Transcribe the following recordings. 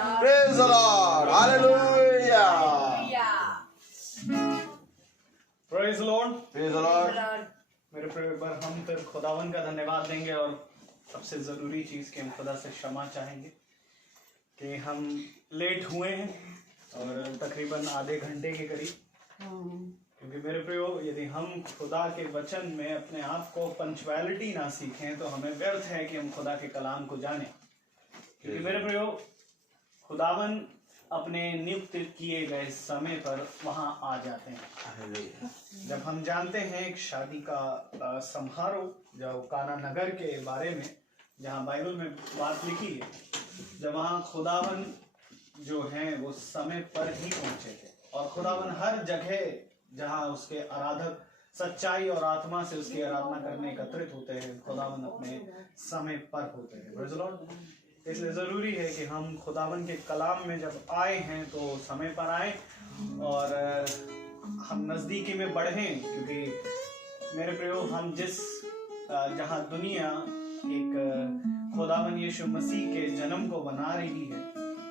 Praise the Lord. Hallelujah. Praise the Lord. Praise the Lord. मेरे प्रिय पर हम फिर खुदावन का धन्यवाद देंगे और सबसे ज़रूरी चीज़ कि हम खुदा से क्षमा चाहेंगे कि हम लेट हुए हैं और तकरीबन आधे घंटे के करीब, क्योंकि मेरे प्रियो यदि हम खुदा के वचन में अपने आप को पंक्चुअलिटी ना सीखें तो हमें व्यर्थ है कि हम खुदा के कलाम को जानें। क्योंकि मेरे प्रियो खुदावन अपने नियुक्त किए गए समय पर वहां आ जाते हैं। जब हम जानते हैं एक शादी का समारोह जो काना नगर के बारे में, जहां बाइबल में बात लिखी है, जब वहां खुदावन जो हैं वो समय पर ही पहुंचे थे और खुदावन हर जगह जहां उसके आराधक सच्चाई और आत्मा से उसकी आराधना करने एकत्रित होते हैं, खुदावन अपने समय पर होते हैं। Praise the Lord. इसलिए ज़रूरी है कि हम खुदावन के कलाम में जब आए हैं तो समय पर आए और हम नज़दीकी में बढ़ें, क्योंकि मेरे प्रियो हम जहाँ दुनिया एक खुदावन यीशु मसीह के जन्म को मना रही है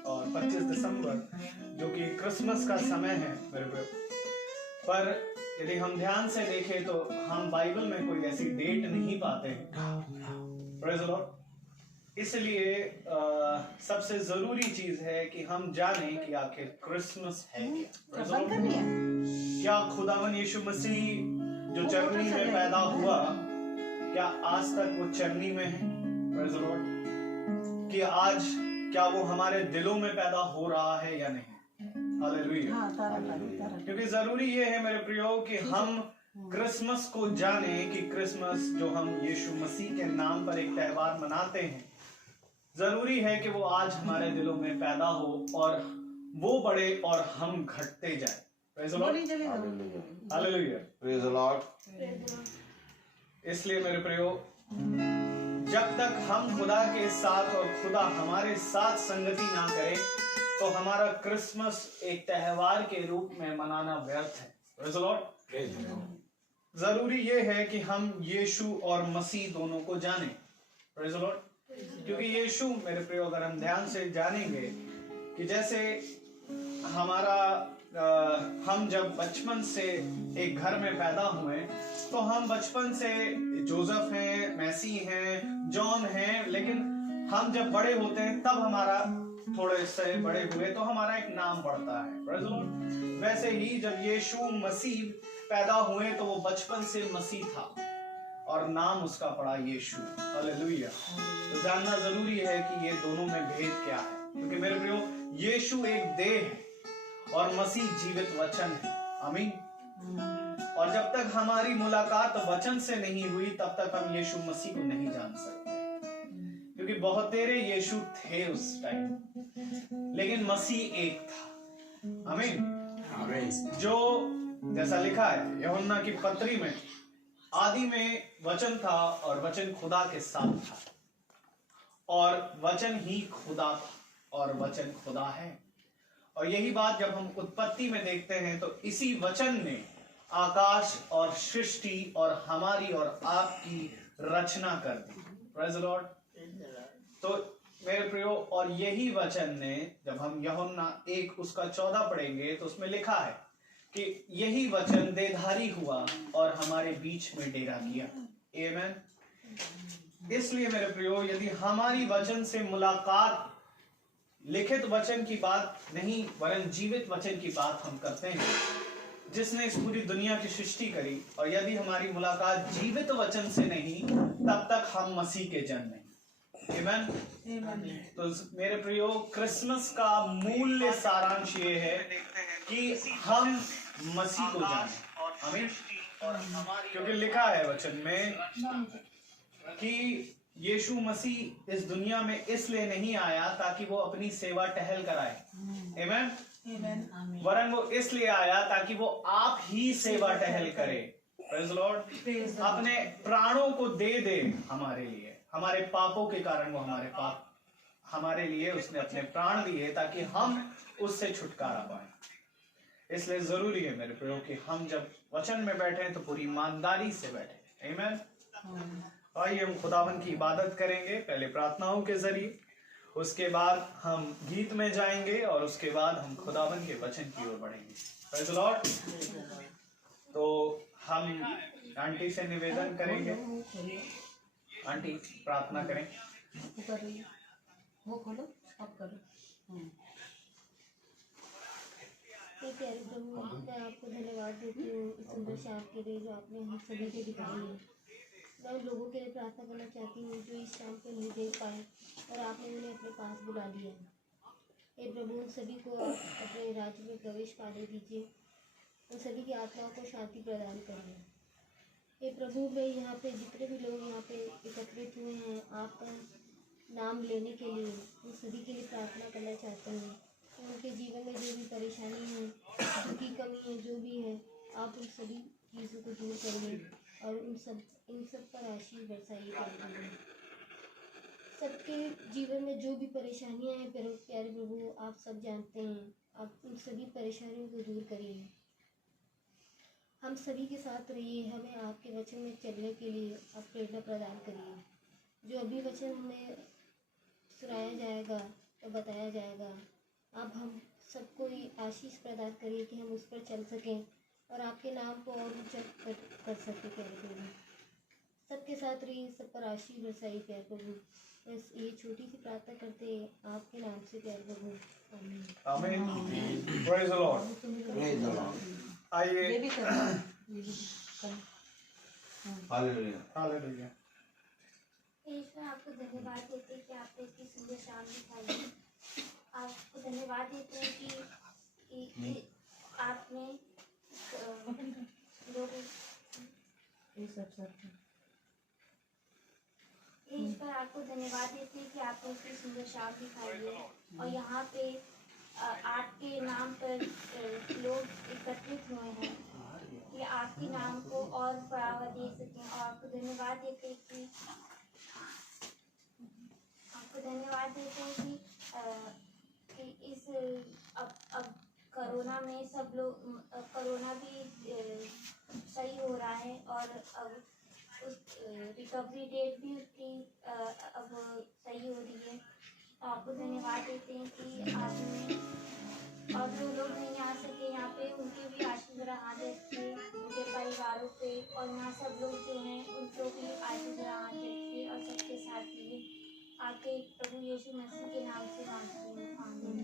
और 25 दिसंबर जो कि क्रिसमस का समय है मेरे प्रियो, पर यदि हम ध्यान से देखें तो हम बाइबल में कोई ऐसी डेट नहीं पाते हैं। Praise the Lord. इसलिए सबसे जरूरी चीज है कि हम जानें कि आखिर क्रिसमस है क्या। क्या खुदावन यीशु मसीह जो चरनी में पैदा हुआ, क्या आज तक वो चरनी में है? Praise the Lord. कि आज क्या वो हमारे दिलों में पैदा हो रहा है या नहीं? हालेलुया। क्योंकि जरूरी ये है मेरे प्रियो कि हम क्रिसमस को जाने कि क्रिसमस जो हम यीशु मसीह के नाम पर एक त्योहार मनाते हैं, जरूरी है कि वो आज हमारे दिलों में पैदा हो और वो बढ़े और हम घटते जाएं। Praise the Lord. Hallelujah. Praise the Lord. इसलिए मेरे प्रियो, जब तक हम खुदा के साथ और खुदा हमारे साथ संगति ना करे तो हमारा क्रिसमस एक त्योहार के रूप में मनाना व्यर्थ है। Praise the Lord. जरूरी ये है कि हम यीशु और मसीह दोनों को जानें। Praise the Lord. क्योंकि यीशु मेरे प्रियो, अगर हम ध्यान से जानेंगे कि जैसे हम जब बचपन से एक घर में पैदा हुए तो हम बचपन से जोसेफ हैं, मैसी हैं, जॉन हैं, लेकिन हम जब बड़े होते हैं तब हमारा थोड़े से बड़े हुए तो हमारा एक नाम पड़ता है। Praise the Lord. वैसे ही जब यीशु मसीह पैदा हुए तो वो बचपन से मसीह था और नाम उसका पड़ा यीशु। हालेलुया। तो जानना जरूरी है कि ये दोनों में भेद क्या है, क्योंकि मेरे प्रियो यीशु एक देह है और मसीह जीवित वचन है। आमीन। और जब तक हमारी मुलाकात वचन से नहीं हुई तब तक हम यीशु मसीह को नहीं जान सकते, क्योंकि बहुत तेरे यीशु थे उस टाइम, लेकिन मसीह एक था। आमीन। जो जैसा लिखा है यूहन्ना की पत्री में, आदि में वचन था और वचन खुदा के साथ था और वचन ही खुदा था और वचन खुदा है। और यही बात जब हम उत्पत्ति में देखते हैं तो इसी वचन ने आकाश और सृष्टि और हमारी और आपकी रचना कर दी। Praise the Lord. तो मेरे प्रियो, और यही वचन ने, जब हम यूहन्ना 1 उसका 14 पढ़ेंगे तो उसमें लिखा है कि यही वचन देहधारी हुआ और हमारे बीच में डेरा किया। आमीन। इसलिए मेरे प्रियो, यदि हमारी वचन से मुलाकात लिखित वचन की बात नहीं वरन जीवित वचन की बात हम करते हैं जिसने इस पूरी दुनिया की सृष्टि करी, और यदि हमारी मुलाकात जीवित वचन से नहीं तब तक हम मसीह के जन नहीं। आमीन। तो मेरे प्रियो, क्रिसमस का मूल्य सारांश ये है कि हम मसीह को जानें। आमीन। क्योंकि लिखा है वचन में कि यीशु मसीह इस दुनिया में इसलिए नहीं आया ताकि वो अपनी सेवा टहल कराए। आमीन। वरन वो इसलिए आया ताकि वो आप ही सेवा टहल करे। Praise the Lord. अपने प्राणों को दे दे हमारे लिए, हमारे पापों के कारण वो हमारे लिए उसने अपने प्राण दिए ताकि हम उससे छुटकारा पाए। इसलिए जरूरी है मेरे प्रियो कि हम जब वचन में बैठे तो पूरी ईमानदारी से बैठे। आमीन। आइए हम खुदावन की इबादत करेंगे पहले प्रार्थनाओं के जरिए, उसके बाद हम गीत में जाएंगे और उसके बाद हम खुदावन के वचन की ओर बढ़ेंगे। Praise the Lord. तो हम आंटी से निवेदन करेंगे, आंटी प्रार्थना करें। वो खोलो, आप करो। प्यारे प्रभु, मैं आपको धन्यवाद देती हूँ इस सुंदर शाम के लिए जो आपने हम सभी को दिखाई है। मैं उन लोगों के लिए प्रार्थना करना चाहती हूँ जो इस शाम को नहीं देख पाए और आपने उन्हें अपने पास बुला लिया है। हे प्रभु, उन सभी को अपने राज्य में प्रवेश पाने दीजिए, उन सभी की आत्माओं को शांति प्रदान करिए। हे प्रभु, मैं यहाँ पे जितने भी लोग यहाँ पे एकत्रित हुए हैं आपका नाम लेने के लिए, उन सभी के लिए प्रार्थना करना चाहते हैं। उनके जीवन में जो भी परेशानी है, जो की कमी है, जो भी है, आप उन सभी चीज़ों को दूर करिए और इन सब पर आशीष बरसाइए। सबके जीवन में जो भी परेशानियां हैं प्यारे प्रभु, आप सब जानते हैं। आप उन सभी परेशानियों को दूर करिए, हम सभी के साथ रहिए। हमें आपके वचन में चलने के लिए आप प्रेरणा प्रदान करिए। जो अभी वचन हमें सुनाया जाएगा तो बताया जाएगा, आप हम सबको ये आशीष प्रदान करिए कि हम उस पर चल सकें और आपके नाम को और ऊंचा कर सकें। प्यारे प्रभु, सबके साथ रहिए, सब पर आशीष बरसाइए। प्यारे प्रभु, बस ये छोटी सी प्रार्थना करते हैं आपके नाम से। प्यारे प्रभु, आमीन। आमीन। Praise the Lord. Praise the Lord. आइए। हालेलुया। हालेलुया। ईश्वर, आपको धन्यवाद देते हैं कि आपने इतनी सुंदर शाम दिखाई है। आपको धन्यवाद देते हैं कि आपने ईश्वर, आपको धन्यवाद देते हैं कि आपने इतनी सुंदर शाम दिखाई है और यहाँ पे आपके नाम पर लोग एकत्रित हुए हैं कि आपके नाम को और बढ़ावा दे सकें। और आपको धन्यवाद देते हैं कि इस अब कोरोना में सब लोग कोरोना भी सही हो रहा है और अब उस रिकवरी डेट भी उसकी अब सही हो रही है। आपको धन्यवाद देते हैं कि आपने और जो लोग नहीं आ सके यहाँ पे उनके भी आशीष हाथ रखिए, उनके परिवारों पे, और यहाँ सब लोग जो हैं उनको भी आशीष हाथ रखिए और सबके साथ रहिए। आपके प्रभु यीशु मसीह के नाम से मांगते हैं, आमीन।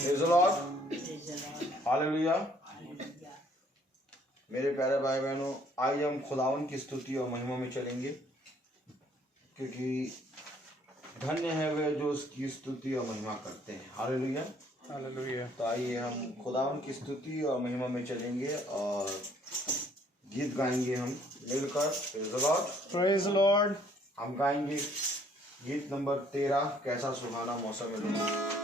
Praise the Lord. हालेलुया। मेरे प्यारे भाई बहनों, आइए हम खुदावन की स्तुति और महिमा में चलेंगे, क्योंकि धन्य है वे जो उसकी स्तुति और महिमा करते हैं। हालेलुया। हालेलुया। तो आइए हम खुदावन की स्तुति और महिमा में चलेंगे और गीत गाएंगे हम मिलकर। Praise the Lord. Praise the Lord. हम गाएंगे गीत नंबर 13, कैसा सुहाना मौसम है लोगों।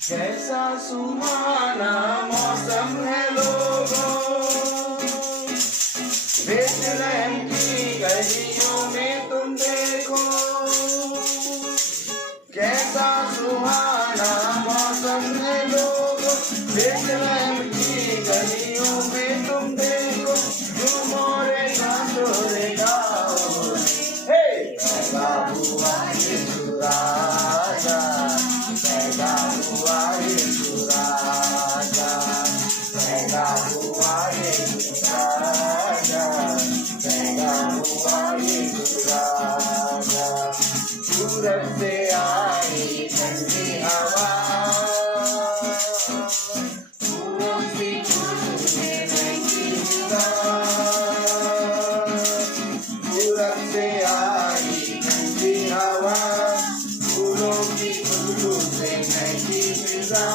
कैसा सुहाना मौसम है लोगों, बेथलेहम की गलियों में तुम देखो। कैसा सुहाना मौसम है लोगों, बेथलेहम की गलियों में तुम देखो। झूमो रे गाओ रे गाओ, हे पैदा हुआ यीशु राजा, पैदा हुआ यीशु राजा, पैदा हुआ यीशु राजा, पैदा हुआ यीशु राजा। सूरज से आई ठंडी हवा, फूलों की खुशबू में महकी हवा। सूरज से आई ठंडी हवा, फूलों की खुशबू से महकी फिजा।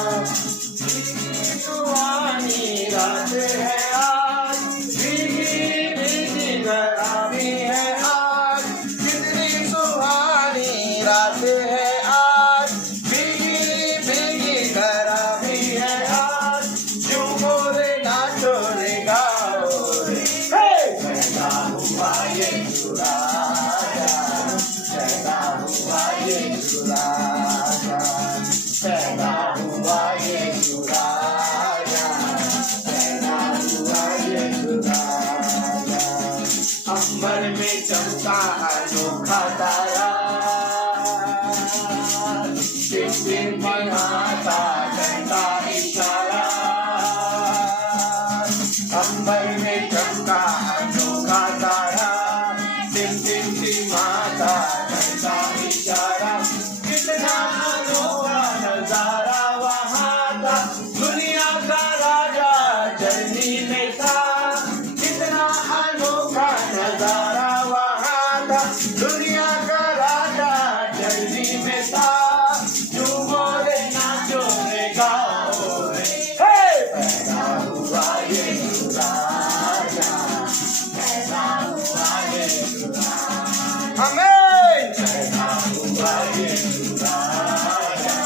भीगी सुहानी रात है आज, भीगी भीगी गरामी है आज। कितनी सुहानी रात है आज, भीगी भीगी गरामी है आज। झूमो रे नाचो रे गाओ रे, पैदा हुआ यीशु राजा, पैदा हुआ यीशु टिमटिमाता करता इशारा, अंबर में चमका अनोखा तारा, टिमटिमाता करता इशारा, कितना अनोखा नजारा वहाँ था, दुनिया का राजा जर्नी में था, कितना अनोखा नजारा वहाँ था, दुनिया का राजा जर्नी में था, झूमो रे नाचो रे गाओ रे, पैदा हुआ यीशु राजा, पैदा हुआ यीशु राजा, आमीन, पैदा हुआ यीशु राजा,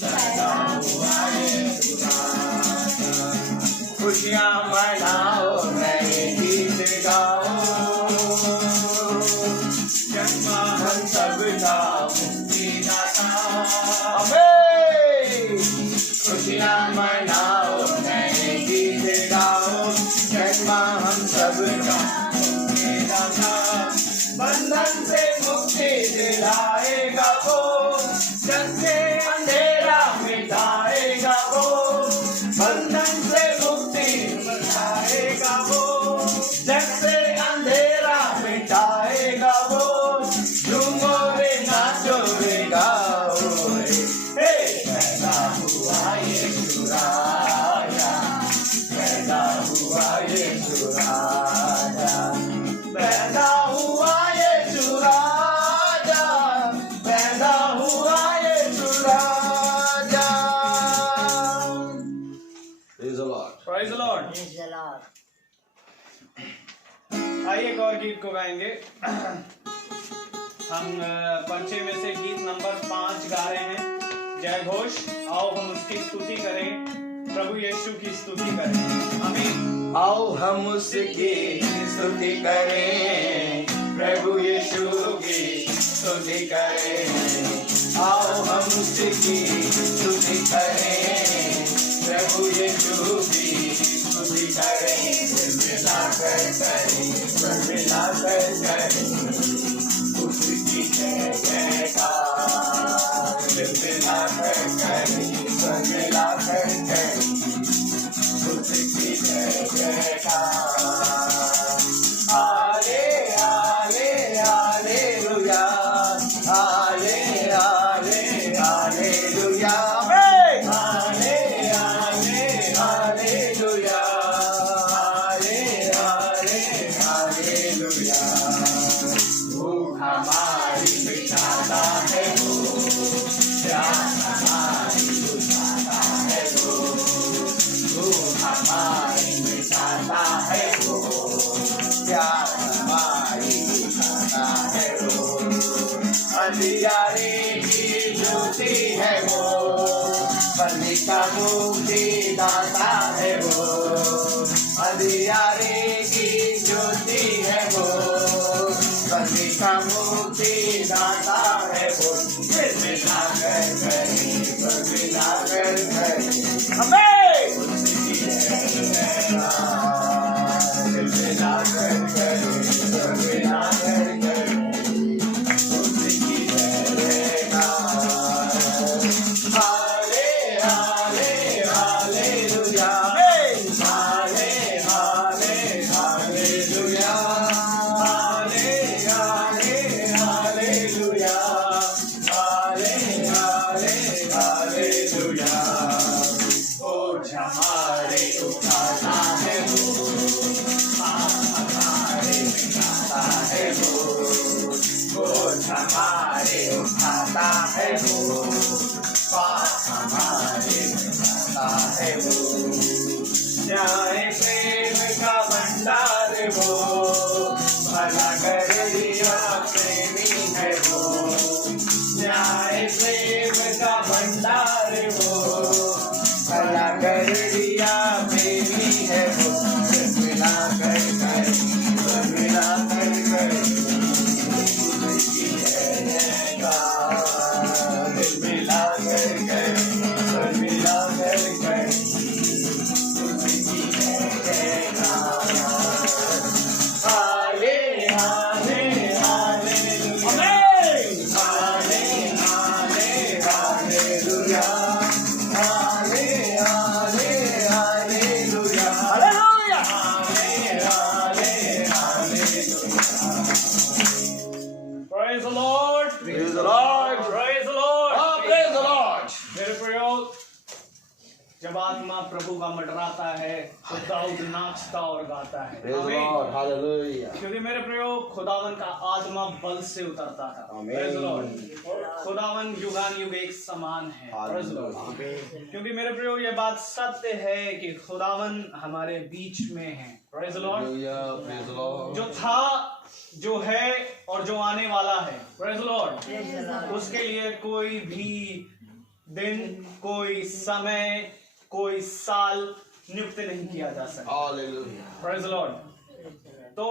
पैदा हुआ यीशु राजा, खुशियाँ मनाओ नए गीत गाओ, जन्मा हम सबका मुक्तिदाता, आमीन, खुशियाँ मनाओ नए गीत गाओ, जन्मा हम सबका मुक्तिदाता, बंधन से मुक्ति दिलाएगा वो, जग से अंधेरा मिटाएगा वो, बंधन से मुक्ति मिटाएगा वो, जग से अंधेरा मिटाएगा वो, झूमो रे नाचो रे गाओ रे, हे पैदा हुआ यीशु राजा, पैदा हुआ यीशु राजा, पैदा हुआ यीशु राजा, पैदा हुआ यीशु राजा। Praise the Lord. Praise the Lord. Praise the Lord. आइए एक और गीत को गाएंगे। हम पर्चे में से गीत नंबर 5 गा रहे हैं, जय घोष। आओ हम उसकी स्तुति करें, प्रभु यीशु की स्तुति करें। आमीन। आओ हम उसकी स्तुति करें, प्रभु यीशु की स्तुति करें, आओ हम उसकी स्तुति करें, प्रभु यीशु की स्तुति करें, मिलाकर करें, मिलाकर करें, उसकी जय जयकार, मिलाकर करें, मिलाकर करें, उसकी जय जयकार, हाले हाले हालेलुया, हाले हाले हालेलुया, हाले हाले हालेलुया, हाले हाले हालेलुया, भूख हमारी मिटाता है वो, प्यास हमारी बुझाता है वो, भूख हमारी मिटाता है वो, प्यास हमारी बुझाता है वो, अंधियारे की ज्योति है वो, बलि का मुक्ति दाता है वो, अंधियारे की ज्योति है वो, बलि का मुक्ति दाता है वो, मिलाकर करें, मिलाकर करें, हमें उसकी मिलाकर करें, मिलाकर करें, उसकी हाले हाले हालेलुया, हाले हाले हालेलुया, हाले हाले हालेलुया, हाले हाले हालेलुया, बोझ हमारे उठाता है वो, हमारे मिटाता है वो, बोझ हमारे उठाता है वो, पाप हमारे मिटाता है वो, न्याय प्रेम का भंडार वो, भला कर दिया प्रेमी है वो, न्याय प्रेम का भंडार वो, भला कर दिया प्रेमी है वो, मिला कर कर, मिला कर कर, उसकी जय जयकार, मिला कर कर, मिला कर कर, उसकी जय जयकार, हाले हाले हालेलुया, हाले हाले हालेलुया, जब आत्मा प्रभु का मंडराता है तो दाऊद नाचता और गाता है। Praise the आमीन। Lord. Hallelujah. क्योंकि मेरे प्रियो खुदावन का आत्मा बल से उतरता था। आमीन। Praise the Lord। खुदावन युगान युग एक समान है। Praise the Lord। क्योंकि मेरे प्रियो ये बात सत्य है कि खुदावन हमारे बीच में है। Praise the Lord। Hallelujah. Praise the Lord. जो था, जो है और जो आने वाला है। Praise the Lord। उसके लिए कोई भी दिन, कोई समय, कोई साल नियुक्त नहीं किया जा सकता। Hallelujah. Praise the Lord। तो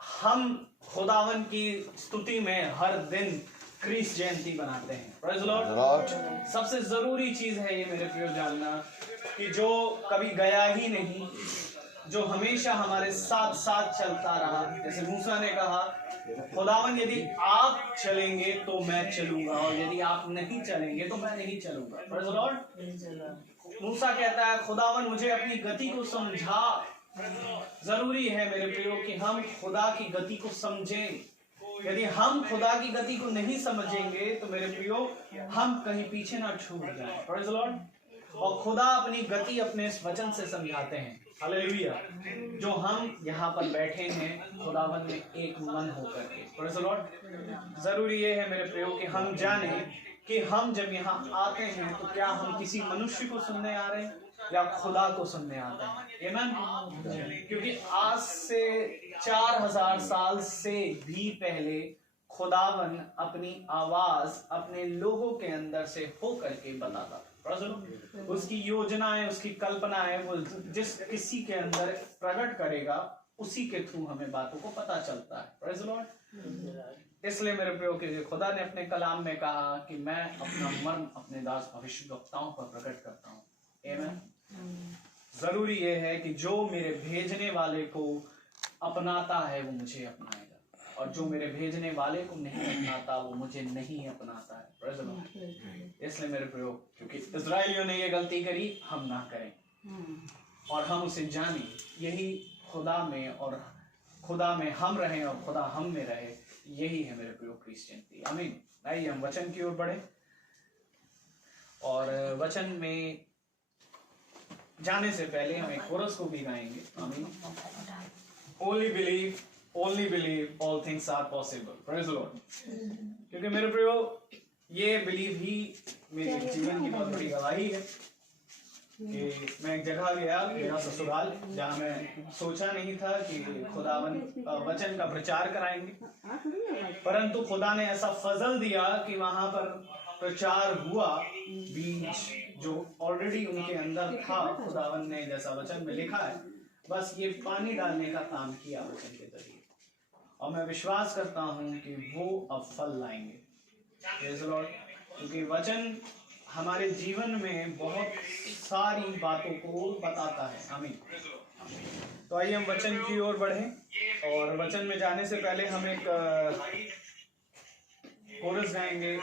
हम खुदावन की स्तुति में हर दिन क्रिस जयंती बनाते हैं। Praise the Lord। Lord. सबसे जरूरी चीज है ये मेरे प्रियो जानना कि जो कभी गया ही नहीं, जो हमेशा हमारे साथ साथ चलता रहा। जैसे मूसा ने कहा, खुदावन यदि आप चलेंगे तो मैं चलूंगा और यदि आप नहीं चलेंगे तो मैं नहीं चलूंगा। Praise the Lord। मूसा कहता है, खुदावन मुझे अपनी गति को समझा। जरूरी है मेरे प्रियो कि हम खुदा की गति को समझें। यदि हम खुदा की गति को नहीं समझेंगे तो मेरे प्रियो हम कहीं पीछे ना छूट जाएं। Praise the Lord। और खुदा अपनी गति अपने इस वचन से समझाते हैं। हालेलुया। जो हम यहाँ पर बैठे हैं खुदावन में एक मन होकर के। Praise the Lord। जरूरी ये है मेरे प्रियो कि हम जाने कि हम जब यहाँ आते हैं तो क्या हम किसी मनुष्य को सुनने आ रहे हैं या खुदा को सुनने आते हैं। आमीन। क्योंकि आज से 4000 साल से भी पहले खुदावन अपनी आवाज अपने लोगों के अंदर से होकर के बताता था। उसकी योजनाएं, उसकी कल्पनाएं वो जिस किसी के अंदर प्रकट करेगा उसी के थ्रू हमें बातों को पता चलता है। Praise the Lord। इसलिए मेरे प्रियो के खुदा ने अपने कलाम में कहा कि मैं अपना मर्म अपने दास भविष्यवक्ताओं पर प्रकट करता हूँ। आमीन। जरूरी ये है कि जो मेरे भेजने वाले को अपनाता है वो मुझे अपनाएगा और जो मेरे भेजने वाले को नहीं अपनाता वो मुझे नहीं अपनाता है। Praise the Lord। इसलिए मेरे प्रियो, क्योंकि इस्राएलियों ने ये गलती करी, हम ना करें और हम उसे जाने। यही खुदा में और खुदा में हम रहें और खुदा हम में रहे, यही है मेरे प्रियो क्रिश्चियनिटी। आमीन। आइए हम वचन की ओर बढ़े और वचन में जाने से पहले हम एक कोरस को भी गाएंगे। आमीन। Only believe, all things are possible. Praise the Lord। क्योंकि मेरे प्रियो ये बिलीव ही मेरे जीवन की बहुत बड़ी गवाही है कि मैं एक जगह गया, मेरा ससुराल, जहाँ मैं सोचा नहीं था कि खुदावन वचन का प्रचार कराएंगे, परंतु खुदा ने ऐसा फजल दिया कि वहां पर प्रचार हुआ। बीज जो ऑलरेडी उनके अंदर था, खुदावन ने जैसा वचन में लिखा है, बस ये पानी डालने का काम किया वचन के जरिए और मैं विश्वास करता हूँ कि वो अब फल लाएंगे। Praise the Lord। क्योंकि वचन हमारे जीवन में बहुत सारी बातों को बताता है। आमीन। तो आइए हम वचन की ओर बढ़ें और वचन में जाने से पहले हम एक कोरस गाएंगे,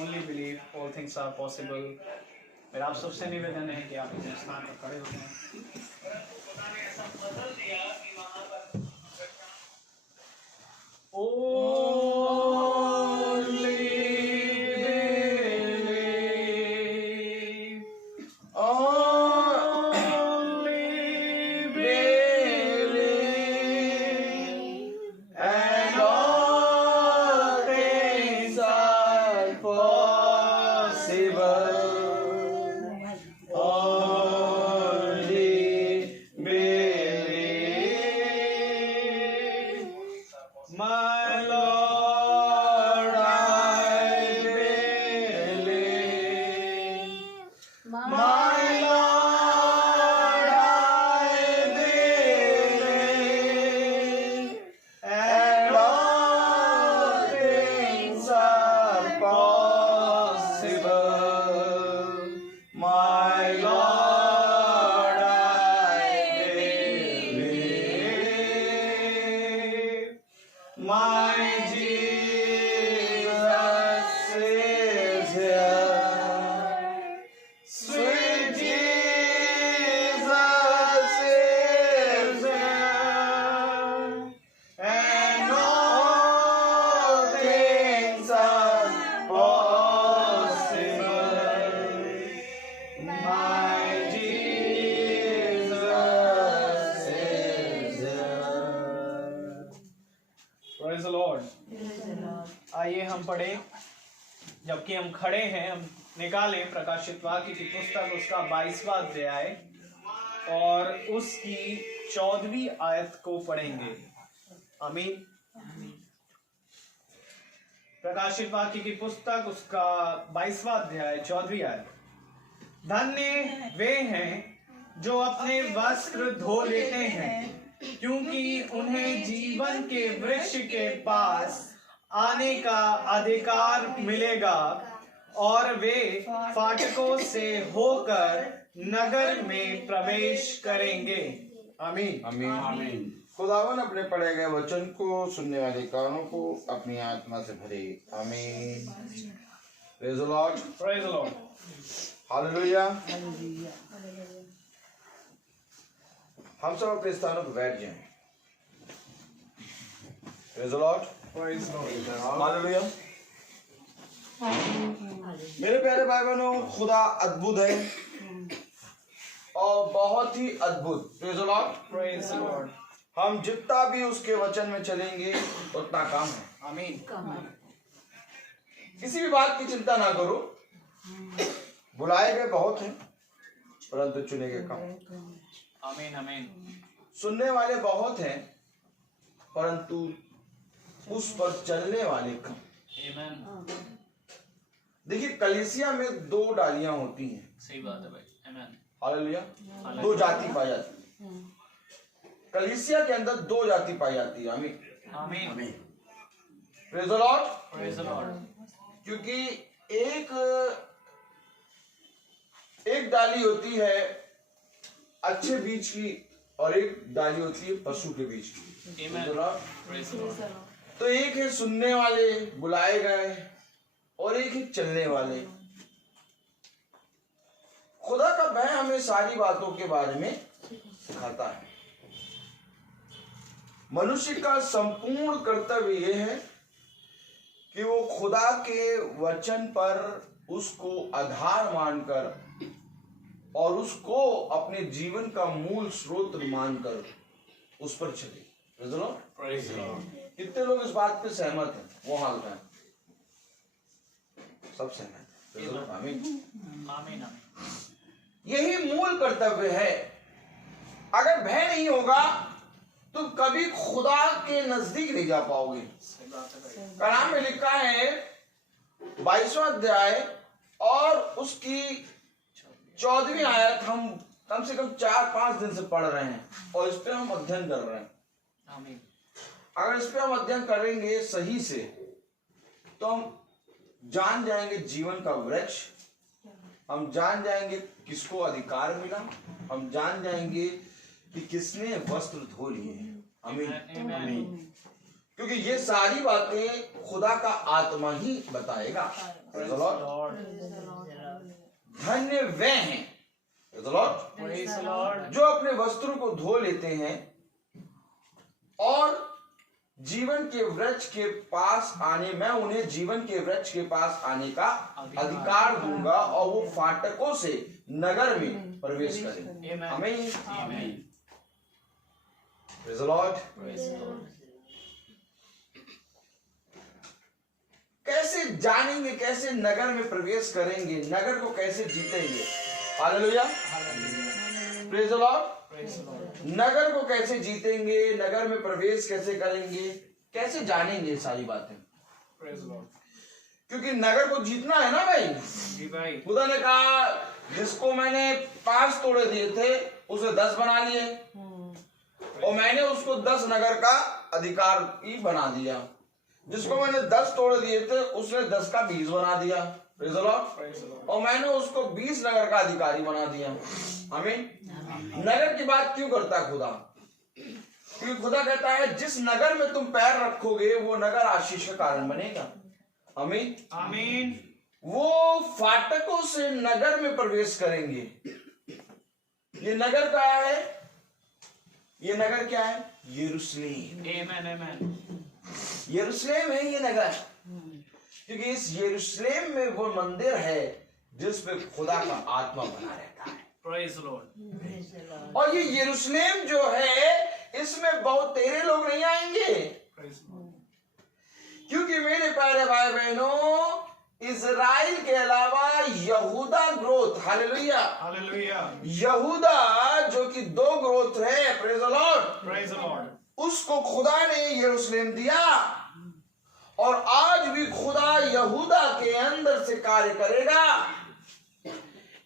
only believe, all things are possible। मेरा आप सबसे निवेदन है कि आप अपने स्थान पर खड़े होते हैं। हम पढ़े, जबकि हम खड़े हैं, हम निकालें प्रकाशित वाक्य की पुस्तक उसका 22वां अध्याय और उसकी 14वीं आयत को पढ़ेंगे। आमीन। प्रकाशित वाक्य की पुस्तक उसका 22वां अध्याय 14वीं आयत। धन्य वे हैं जो अपने वस्त्र धो लेते हैं, क्योंकि उन्हें जीवन के वृक्ष के पास आने का अधिकार मिलेगा और वे फाटकों से होकर नगर में प्रवेश करेंगे। आमीन। आमीन। खुदावन अपने पढ़े गए वचन को सुनने वाले कानों को अपनी आत्मा से भरे। आमीन। Praise the Lord. Praise the Lord. Hallelujah. हम सब अपने स्थानों पर बैठ जाएं। Praise the Lord. Praise the Lord. Hallelujah. मेरे प्यारे भाई बहनों, खुदा अद्भुत है और बहुत ही अद्भुत। Praise the Lord. Praise the Lord. हम जितना भी उसके वचन में चलेंगे उतना काम है। आमीन। किसी भी बात की चिंता ना करो। बुलाए गए बहुत हैं परंतु चुने गए कम। आमीन। आमीन। सुनने वाले बहुत हैं परंतु उस पर चलने वाले कम। आमीन। देखिए, कलीसिया में 2 डालियां होती हैं। सही बात है भाई। आमीन। हालेलुया। 2 जाति पाई जाती है कलीसिया के अंदर। 2 जाति पाई जाती है। आमीन। आमीन। Praise the Lord. Praise the Lord. क्योंकि एक डाली होती है अच्छे बीज की और एक डाली होती है पशु के बीज की। आमीन। Praise the Lord. तो एक है सुनने वाले बुलाए गए और एक है चलने वाले। खुदा का भय हमें सारी बातों के बारे में सिखाता है। मनुष्य का संपूर्ण कर्तव्य यह है कि वो खुदा के वचन पर उसको आधार मानकर और उसको अपने जीवन का मूल स्रोत मानकर उस पर चले। Praise the Lord. कितने लोग इस बात पे सहमत हैं? वो हाल है, सब सहमत हैं। आमीन। आमीन। यही मूल कर्तव्य है। अगर भय नहीं होगा तो कभी खुदा के नजदीक नहीं जा पाओगे। सही बात है भाई। कलाम में लिखा है 22वां अध्याय और उसकी 14वीं आयत हम कम से कम 4-5 दिन से पढ़ रहे हैं और इस पे हम अध्ययन कर रहे हैं। आमीन। अगर इस पे हम अध्ययन करेंगे सही से तो हम जान जाएंगे जीवन का वृक्ष, हम जान जाएंगे किसको अधिकार मिला, हम जान जाएंगे कि किसने वस्त्र धो लिए। आमीन। क्योंकि ये सारी बातें खुदा का आत्मा ही बताएगा। धन्य वे हैं जो अपने वस्त्रों को धो लेते हैं और जीवन के वृक्ष के पास आने, मैं उन्हें जीवन के वृक्ष के पास आने का अधिकार दूंगा और वो फाटकों से नगर में प्रवेश करेंगे। आमीन। Praise the Lord. कैसे जानेंगे, कैसे नगर में प्रवेश करेंगे, नगर को कैसे जीतेंगे? हालेलुया। Praise the Lord. नगर को कैसे जीतेंगे, नगर में प्रवेश कैसे करेंगे, कैसे जानेंगे सारी बातें? क्योंकि नगर को जीतना है ना भाई। जी भाई। खुदा ने कहा जिसको मैंने 5 तोड़े दिए थे उसे 10 बना लिए और मैंने उसको 10 नगर का अधिकारी बना दिया। जिसको मैंने 10 तोड़े दिए थे उसने 10 का 20 बना दिया। Praise the Lord. और मैंने उसको 20 नगर का अधिकारी बना दिया। आमीन। नगर की बात क्यों करता है खुदा? क्योंकि खुदा कहता है जिस नगर में तुम पैर रखोगे वो नगर आशीष का कारण बनेगा। आमीन। आमीन। वो फाटकों से नगर में प्रवेश करेंगे। ये नगर क्या है? ये नगर क्या है? यरूशलेम। आमीन। यरूशलेम है ये नगर। क्योंकि इस यरूशलेम में वो मंदिर है जिस पे खुदा का आत्मा बना रहता है। Praise the Lord. और ये यरूशलेम जो है इसमें बहुत तेरे लोग नहीं आएंगे। क्योंकि मेरे प्यारे भाई बहनों, इजराइल के अलावा यहूदा ग्रोथ, हालेलुया, हालेलुया, यहूदा जो कि 2 ग्रोथ है, praise the Lord, praise the Lord, उसको खुदा ने यरूशलेम दिया। और आज भी खुदा यहूदा के अंदर से कार्य करेगा।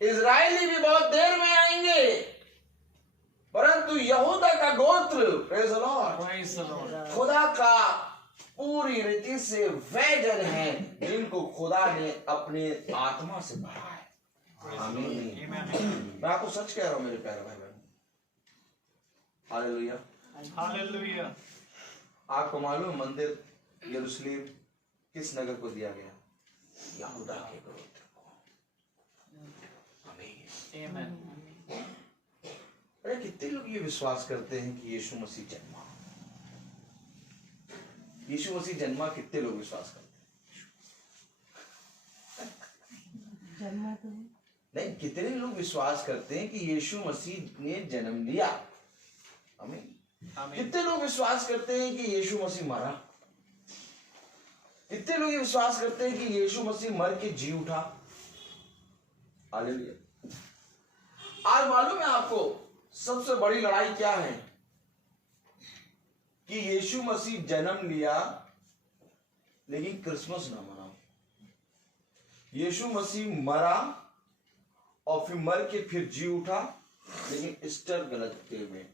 इजरायली भी बहुत देर में आएंगे, परंतु यहूदा का गोत्र, praise the Lord, praise the Lord, खुदा का पूरी रीति से वह जन है जिनको खुदा ने अपने आत्मा से भरा है। आमीन। मैं आपको सच कह रहा हूं मेरे प्यारे भाई बहन, हालेलुया, हालेलुया। आपको मालूम मंदिर यरूशलेम किस नगर को दिया गया? यहूदा के गोत्र को। आमीन। आमीन। अरे कितने लोग ये विश्वास करते हैं कि यीशु मसीह जन्मा? यीशु मसीह जन्मा कितने लोग विश्वास करते हैं? नहीं, कितने लोग विश्वास करते हैं कि यीशु मसीह ने जन्म लिया? आमीन। कितने लोग विश्वास करते हैं कि यीशु मसीह मरा? कितने लोग ये विश्वास करते हैं कि यीशु मसीह मर के जी उठा? हालेलुया। आज मालूम है आपको सबसे बड़ी लड़ाई क्या है? कि यीशु मसीह जन्म लिया लेकिन क्रिसमस ना मनाओ। यीशु मसीह मरा और फिर मर के फिर जी उठा, लेकिन ईस्टर गलत डे में,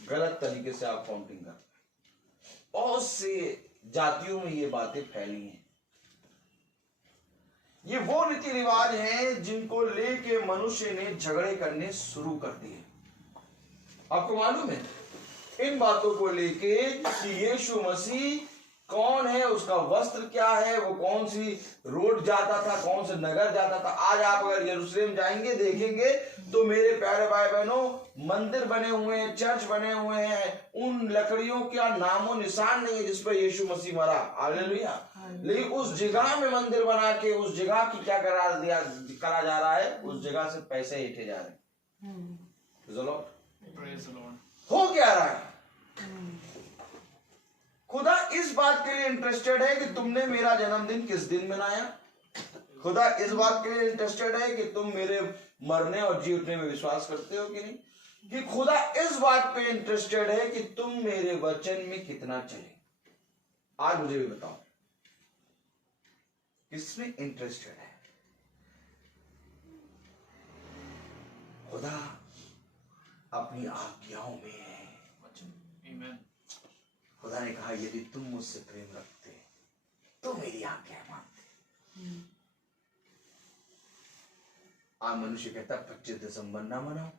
गलत तरीके से आप काउंटिंग कर। बहुत से जातियों में ये बातें फैली हैं। ये वो रीति रिवाज हैं जिनको लेके मनुष्य ने झगड़े करने शुरू कर दिए। आपको मालूम है इन बातों को लेके कि यीशु मसीह कौन है, उसका वस्त्र क्या है, वो कौन सी रोड जाता था, कौन से नगर जाता था। आज आप अगर यरूशलेम जाएंगे देखेंगे तो मेरे प्यारे भाई बहनों, मंदिर बने हुए हैं, चर्च बने हुए हैं, उन लकड़ियों का नामो निशान नहीं है जिस पर यीशु मसीह मरा। हालेलुया। लेकिन उस जगह में मंदिर बना के उस जगह की क्या करा जा रहा है? उस जगह से पैसे ऐंठे जा रहे हैं। हो क्या रहा है? खुदा इस बात के लिए इंटरेस्टेड है कि तुमने मेरा जन्मदिन किस दिन मनाया। खुदा इस बात के लिए इंटरेस्टेड है कि तुम मेरे मरने और जी उठने में विश्वास करते हो कि नहीं। कि खुदा इस बात पे इंटरेस्टेड है कि तुम मेरे वचन में कितना चले। आज मुझे भी बताओ किसमें इंटरेस्टेड है? खुदा अपनी आज्ञाओं में है। खुदा ने कहा यदि तुम मुझसे प्रेम रखते तो मेरी आज्ञा मानते। आज मनुष्य कहता 25 दिसंबर ना मनाओ।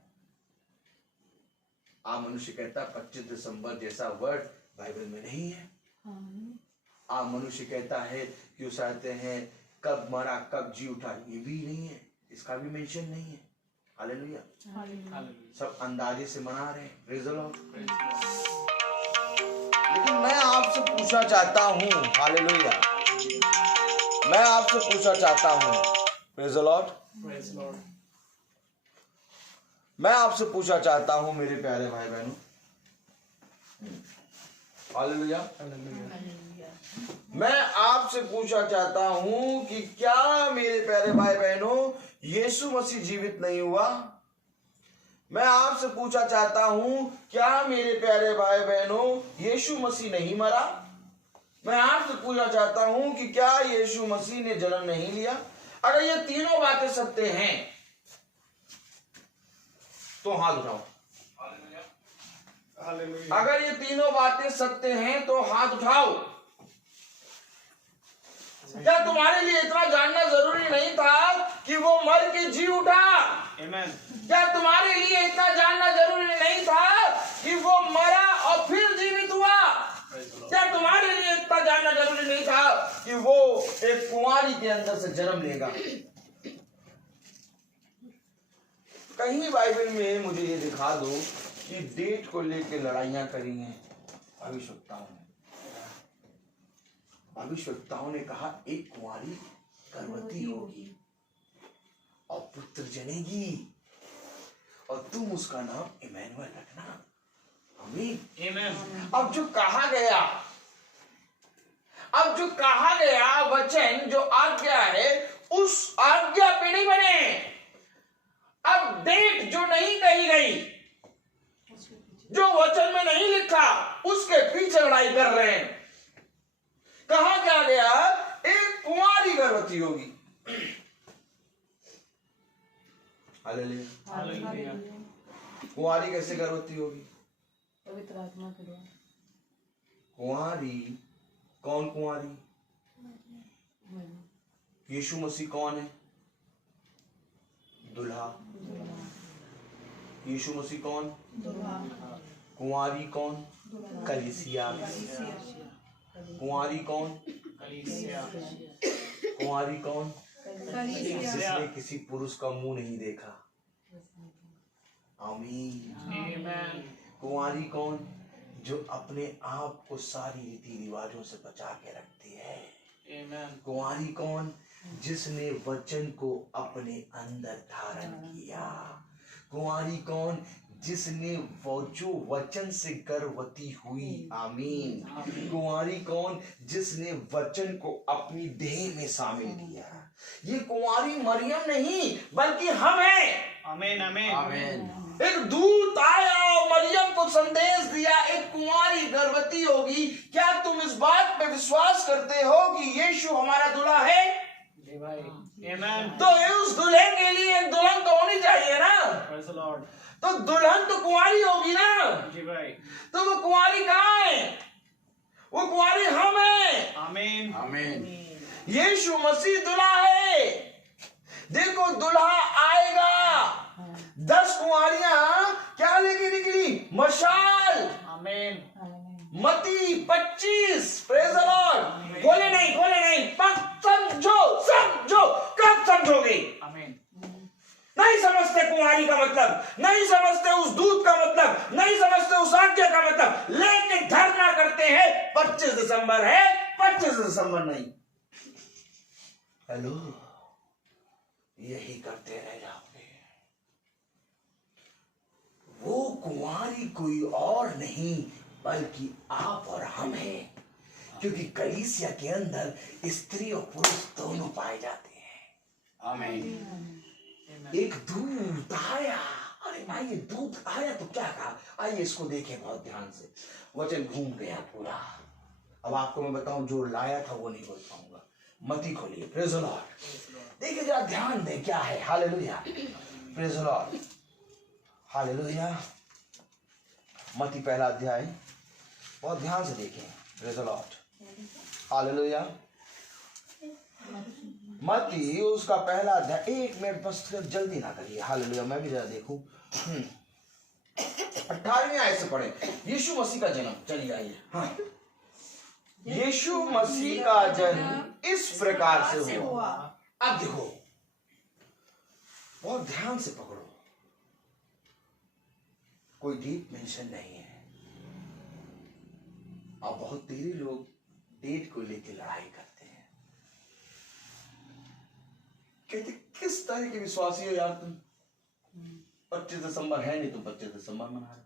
आज मनुष्य कहता 25 दिसंबर जैसा वर्ड बाइबल में नहीं है। आज मनुष्य कहता है कि उसे आते हैं कब मरा कब जी उठा, ये भी नहीं है, इसका भी मेंशन नहीं है। हालेलुया। सब अंदाजे से मना रहे हैं। Praise the Lord. लेकिन मैं आपसे पूछना चाहता हूं, हालेलुया, मैं आपसे पूछना चाहता हूं, प्रेज़ द लॉर्ड, मैं आपसे पूछना चाहता हूं मेरे प्यारे भाई बहनों, हालेलुया, मैं आपसे पूछना चाहता हूं कि क्या मेरे प्यारे भाई बहनों यीशु मसीह जीवित नहीं हुआ? मैं आपसे पूछना चाहता हूं क्या मेरे प्यारे भाई बहनों यीशु मसीह नहीं मरा? मैं आपसे पूछना चाहता हूं कि क्या यीशु मसीह ने जन्म नहीं लिया? अगर ये तीनों बातें सत्य हैं तो हाथ उठाओ। अगर ये तीनों बातें सत्य हैं तो हाथ उठाओ। क्या तुम्हारे लिए इतना जानना जरूरी नहीं था कि वो मर के जी उठा? आमीन। क्या तुम्हारे लिए इतना जानना जरूरी नहीं था कि वो मरा और फिर जीवित हुआ? क्या तुम्हारे लिए इतना जानना जरूरी नहीं था कि वो एक कुंवारी के अंदर से जन्म लेगा? कहीं बाइबल में मुझे ये दिखा दो कि डेट को लेकर लड़ाइयां करी हैं भविष्यवक्ताओं ने। भविष्यवक्ताओं ने कहा एक कुंवारी गर्भवती होगी और पुत्र जनेगी और तुम उसका नाम इमैनुअल रखना। आमीन। आमीन। अब जो कहा गया अब जो कहा गया वचन, जो आज्ञा है, उस आज्ञा पे नहीं बने। अब डेट जो नहीं कही गई, जो वचन में नहीं लिखा, उसके पीछे लड़ाई कर रहे हैं। कहा क्या गया? एक कुंवारी गर्भवती होगी। हालेलुया। कुंवारी कैसे गर्भवती होगी? पवित्र आत्मा के द्वारा। कुंवारी कौन? कुंवारी यीशु मसीह कौन है? दुल्हा। यीशु मसीह कौन? कुंवारी कौन? कलीसिया। कुंवारी कौन? कुंवारी कौन? जिसने किसी पुरुष का मुंह नहीं देखा। आमीन। कुंवारी कौन? जो अपने आप को सारी रीति रिवाजों से बचा के रखती है। कुंवारी कौन? जिसने वचन को अपने अंदर धारण किया। कुंवारी कौन? जिसने वो जो वचन से गर्भवती हुई। आमीन। कुंवारी कौन? जिसने वचन को अपनी देह में शामिल किया। ये कुंवारी मरियम नहीं, बल्कि हम हैं। आमीन आमीन आमीन। एक दूत आया और मरियम को संदेश दिया, एक कुंवारी गर्भवती होगी। क्या तुम इस बात पे विश्वास करते हो कि यीशु हमारा दूल्हा है? जी भाई। आमीन। तो उस दूल्हे के लिए एक दुल्हन तो होनी चाहिए ना। Praise the Lord. तो दुल्हन तो कुंवारी होगी ना। जी भाई। तो वो कुंवारी कहाँ है? वो कुंवारी हम हैं। आमीन आमीन। यीशु मसीह दूल्हा है। देखो दुल्हा आएगा। 10 कुंवारियां क्या लेके निकली? मशाल। आमीन। मती 25। Praise the Lord. खोले नहीं, खोले नहीं, समझो समझो। कब समझोगे? आमीन। नहीं समझते कुंवारी का मतलब, नहीं समझते उस दूत का मतलब, नहीं समझते उस आज्ञा का मतलब, लेकिन धरना करते हैं 25 दिसंबर है, 25 दिसंबर नहीं। हेलो, यही करते रह जाओगे। वो कुंवारी कोई और नहीं बल्कि आप और हम हैं, क्योंकि कलीसिया के अंदर स्त्री और पुरुष दोनों पाए जाते हैं। आमीन। एक दूत आया। अरे भाई, ये दूत आया तो क्या कहा? आइए इसको देखें बहुत ध्यान से। वचन घूम गया पूरा। अब आपको मैं बताऊं, जो लाया था वो नहीं बोल पाऊंगा। मती खोलिए। Praise the Lord. देखिए जरा ध्यान दें क्या है। Hallelujah. Praise the Lord. Hallelujah. मती पहला अध्याय, बहुत ध्यान से देखें। Praise the Lord. हालेलुया। मती उसका पहला अध्याय। 1 मिनट बस, जल्दी ना करिए। हालेलुया। मैं भी जरा देखूं। 18वें आयत से पढ़े। यीशु मसीह का जन्म। चलिए आइए। हाँ, यीशु मसीह का जन्म इस प्रकार से हुआ। अब देखो, बहुत ध्यान से पकड़ो। कोई डेट मेंशन नहीं है। अब बहुत तेरे लोग डेट को लेकर लड़ाई करते हैं। कहते किस तरह के विश्वासी हो यार तुम? 25 दिसंबर है नहीं, तुम 25 दिसंबर मना रहे।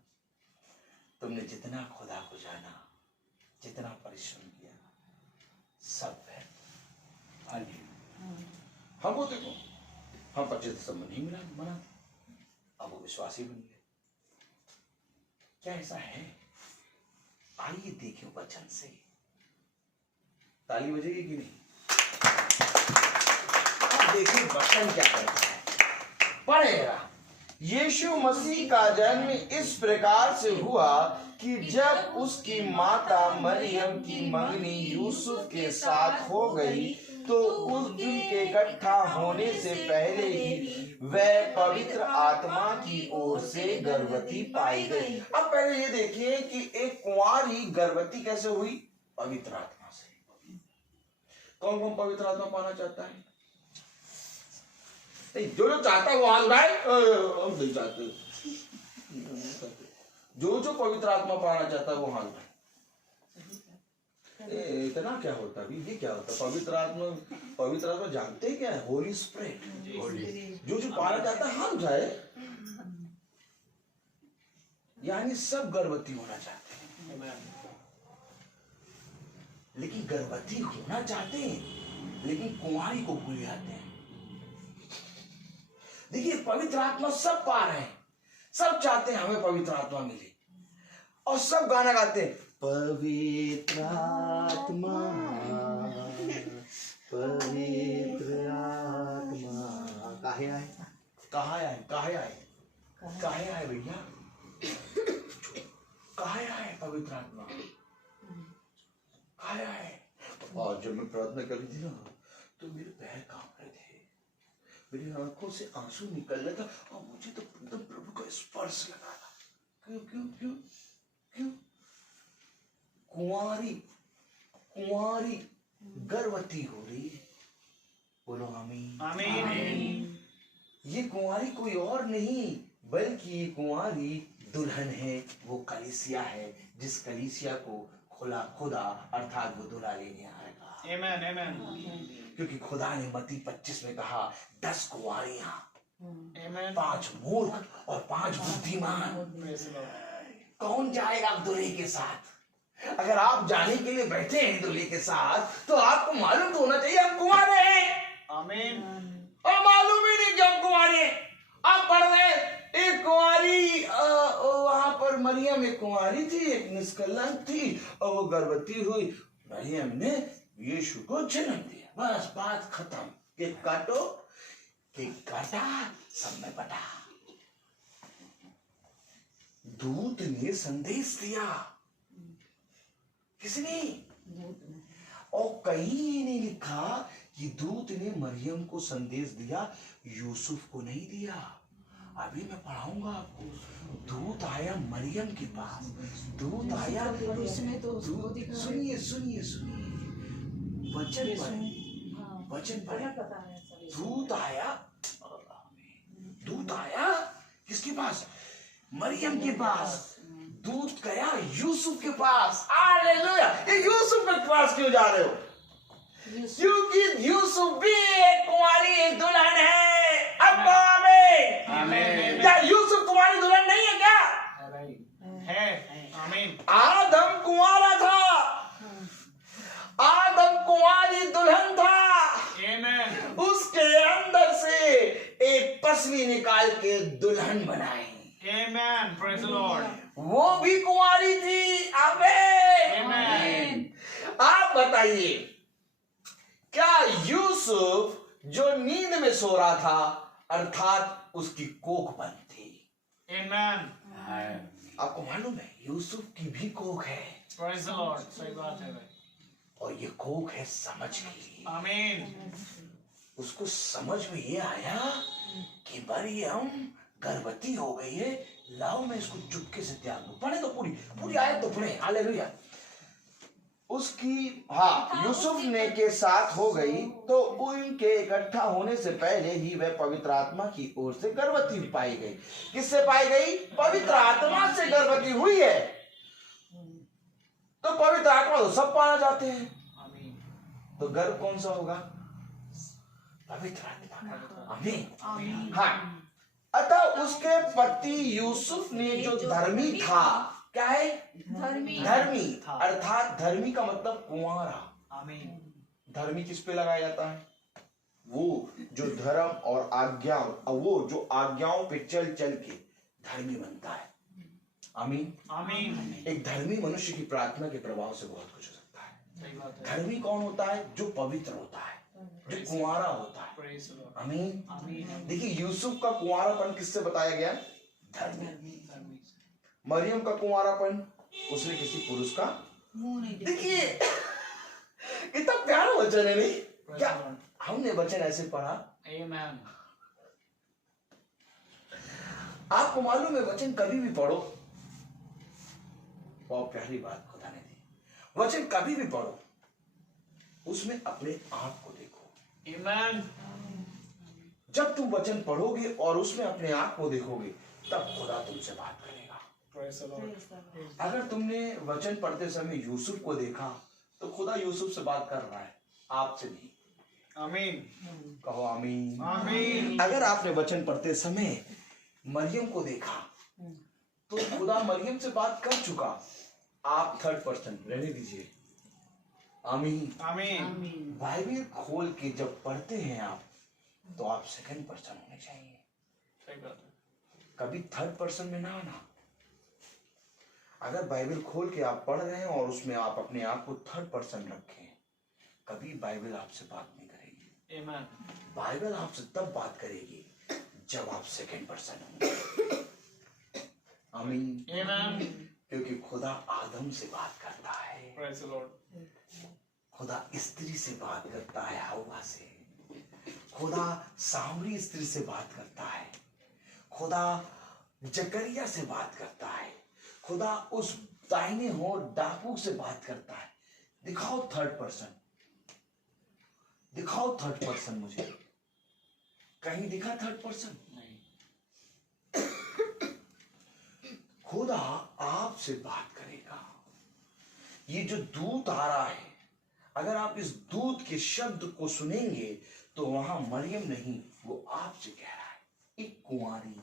तुमने जितना खुदा को जाना, जितना परिश्रम किया, सब है। हमको देखो, हम 25 दिसंबर नहीं मना, अब वो विश्वासी बन गए। क्या ऐसा है? आइए देखें वचन से। ताली बजेगी कि नहीं? देखिए वचन क्या कहता है। पढ़ेगा। यीशु मसीह का जन्म इस प्रकार से हुआ कि जब उसकी माता मरियम की मंगनी यूसुफ के साथ हो गई, तो उस दिन के इकट्ठा होने से पहले ही वह पवित्र आत्मा की ओर से गर्भवती पाई गई। अब पहले ये देखिए कि एक कुंवारी गर्भवती कैसे हुई? पवित्र आत्मा से। कौन कौन पवित्र आत्मा पाना चाहता है? नहीं, जो जो चाहता है वो हाथ उठाए। हम नहीं चाहते। जो पवित्र आत्मा पाना चाहता है वो हाथ उठाए। इतना क्या होता है? ये क्या होता है? पवित्र आत्मा जानते हैं क्या है? होली स्पिरिट। जो पाना चाहता है हाथ उठाए। यानी सब गर्भवती होना चाहते हैं। लेकिन गर्भवती होना चाहते हैं, लेकिन कुंवारी को भूल जाते हैं। देखिए पवित्र आत्मा सब पा रहे हैं, सब चाहते हैं हमें पवित्र आत्मा मिले, और सब गाना गाते हैं, पवित्र आत्मा, पवित्र आत्मा काहे आए, काहे आए, काहे आए, काहे आए भैया, काहे आए पवित्र आत्मा, काहे आए। और जब मैं प्रार्थना कर रही थी ना, तो मेरे पैर कांप रहे थे, मेरी आंखों से आंसू निकल रहा था, और मुझे तो एकदम प्रभु का स्पर्श लगा था। क्यों क्यों क्यों क्यों? कुंवारी, कुंवारी गर्भवती हो रही है। बोलो आमीन। आमीन। ये कुंवारी कोई और नहीं, बल्कि ये कुंवारी दुल्हन है, वो कलीसिया है, जिस कलीसिया को खुदा अर्थात वो दुल्हा लेने आएगा। आमीन आमीन। क्योंकि खुदा ने मत्ती 25 में कहा 10 कुंवारियां, आमीन। 5 मूर्ख और 5 बुद्धिमान। Praise the Lord. कौन जाएगा दूल्हे के साथ? अगर आप जाने के लिए बैठे हैं दूल्हे के साथ, तो आपको मालूम तो होना चाहिए हम कुंवारे हैं। आमीन। और मालूम ही नहीं कि हम कुंवारे हैं। आप पढ़ रहे हैं, एक कुंवारी वहां पर मरियम एक कुंवारी थी, एक निष्कलंक थी, और वो गर्भवती हुई, मरियम ने यीशु को जन्म दिया। बस बात खत्म। केक काटो, केक काटा, सब में बटा। दूत ने संदेश दिया, किसने? और कहीं नहीं लिखा कि दूत ने मरियम को संदेश दिया, यूसुफ को नहीं दिया। अभी मैं पढ़ाऊंगा आपको। दूत आया मरियम के पास, दूत आया, उसने तो उसको दिखा। सुनिए सुनिए सुनिए, वचन पढ़े, वचन पढ़े। दूत आया, दूत आया किसके पास? मरियम के पास। दूत गया यूसुफ के पास। हालेलुया। ये यूसुफ के पास क्यों जा रहे हो? क्योंकि यूसुफ भी एक कुंवारी एक दुल्हन है। अब आमीन। आमीन। क्या यूसुफ कुंवारी दुल्हन नहीं है क्या? है। आमीन। आदम कुंवारा था, आदम कुंवारी दुल्हन था। आमीन। उसके अंदर से एक पसली निकाल के दुल्हन बनाई। आमीन। Praise the Lord. वो भी कुंवारी थी। आमीन। आमीन। आप बताइए, क्या यूसुफ जो नींद में सो रहा था, अर्थात उसकी कोख बंद थी? आमीन। आपको मालूम है यूसुफ की भी कोख है, प्रेज़ द लॉर्ड। सही बात है भाई। और ये कोख है समझ की। आमीन। उसको समझ में ये आया कि मरियम गर्भवती हो गई है, लाओ मैं इसको चुपके से त्याग दूं। पढ़े तो पूरी आयत तो पढ़े। हालेलुया। उसकी यूसुफ ने के साथ हो गई, तो उनके इकट्ठा होने से पहले ही वह पवित्र आत्मा की ओर से गर्भवती पाई गई। किससे पाई गई? पवित्र आत्मा से गर्भवती हुई है। तो पवित्र आत्मा तो सब पाना चाहते हैं, आमीन। तो गर्भ कौन सा होगा? पवित्र आत्मा। आमीन। हाँ, अतः उसके पति यूसुफ ने जो धर्मी था, क्या है? धर्मी अर्थात धर्मी का मतलब कुंवारा। आमीन। धर्मी किस पे लगाया जाता है? वो जो धर्म और आज्ञा, वो जो आज्ञाओं पे चल चल के धर्मी बनता है। आमीन। आमीन। एक धर्मी मनुष्य की प्रार्थना के प्रभाव से बहुत कुछ हो सकता है। सही बात है। धर्मी कौन होता है? जो पवित्र होता है, जो कुंवारा होता है। Praise the Lord. आमीन। आमीन। देखिए यूसुफ का कुंवारापन किससे बताया गया? धर्मी। धर्मी। मरियम का कुंवारापन, उसने किसी पुरुष का मुंह नहीं देखा। देखिए कितना प्यारा वचन है नहीं? क्या प्रेज़ द लॉर्ड। हमने वचन ऐसे पढ़ा? आमीन। आपको मालूम है वचन कभी भी पढ़ो, बहुत प्यारी बात खुदा ने दी। वचन कभी भी पढ़ो, उसमें अपने आप को देखो। आमीन। जब तुम वचन पढ़ोगे और उसमें अपने आप को देखोगे, तब खुदा तुमसे बात करेगा। Praise the Lord. अगर तुमने वचन पढ़ते समय यूसुफ को देखा, तो खुदा यूसुफ से बात कर रहा है, आपसे नहीं। आमीन। कहो आमीन। आमीन। अगर आपने वचन पढ़ते समय मरियम को देखा, तो खुदा मरियम से बात कर चुका। आप थर्ड पर्सन रहने दीजिए, आमीन। आमीन। बाइबल खोल के जब पढ़ते हैं आप, तो आप सेकंड पर्सन होने चाहिए, सही बात है। कभी थर्ड पर्सन में ना आना। अगर बाइबल खोल के आप पढ़ रहे हैं और उसमें आप अपने आप को थर्ड पर्सन रखें, कभी बाइबल आपसे बात नहीं करेगी। आमीन। बाइबल आपसे तब बात करेगी जब आप सेकंड पर्सन होंगे। आमीन। आमीन। क्योंकि खुदा आदम से बात करता है, प्रेज़ द लॉर्ड। खुदा स्त्री से बात करता है, हव्वा से। खुदा सामरी स्त्री से बात करता है, खुदा जकरिया से बात करता है, खुदा उस दाहिने होंठ डाकू से बात करता है। दिखाओ थर्ड पर्सन, दिखाओ थर्ड पर्सन मुझे, कहीं दिखा थर्ड पर्सन? नहीं। खुदा आपसे बात करेगा। ये जो दूत आ रहा है, अगर आप इस दूत के शब्द को सुनेंगे तो वहां मरियम नहीं, वो आपसे कह रहा है, एक कुंवारी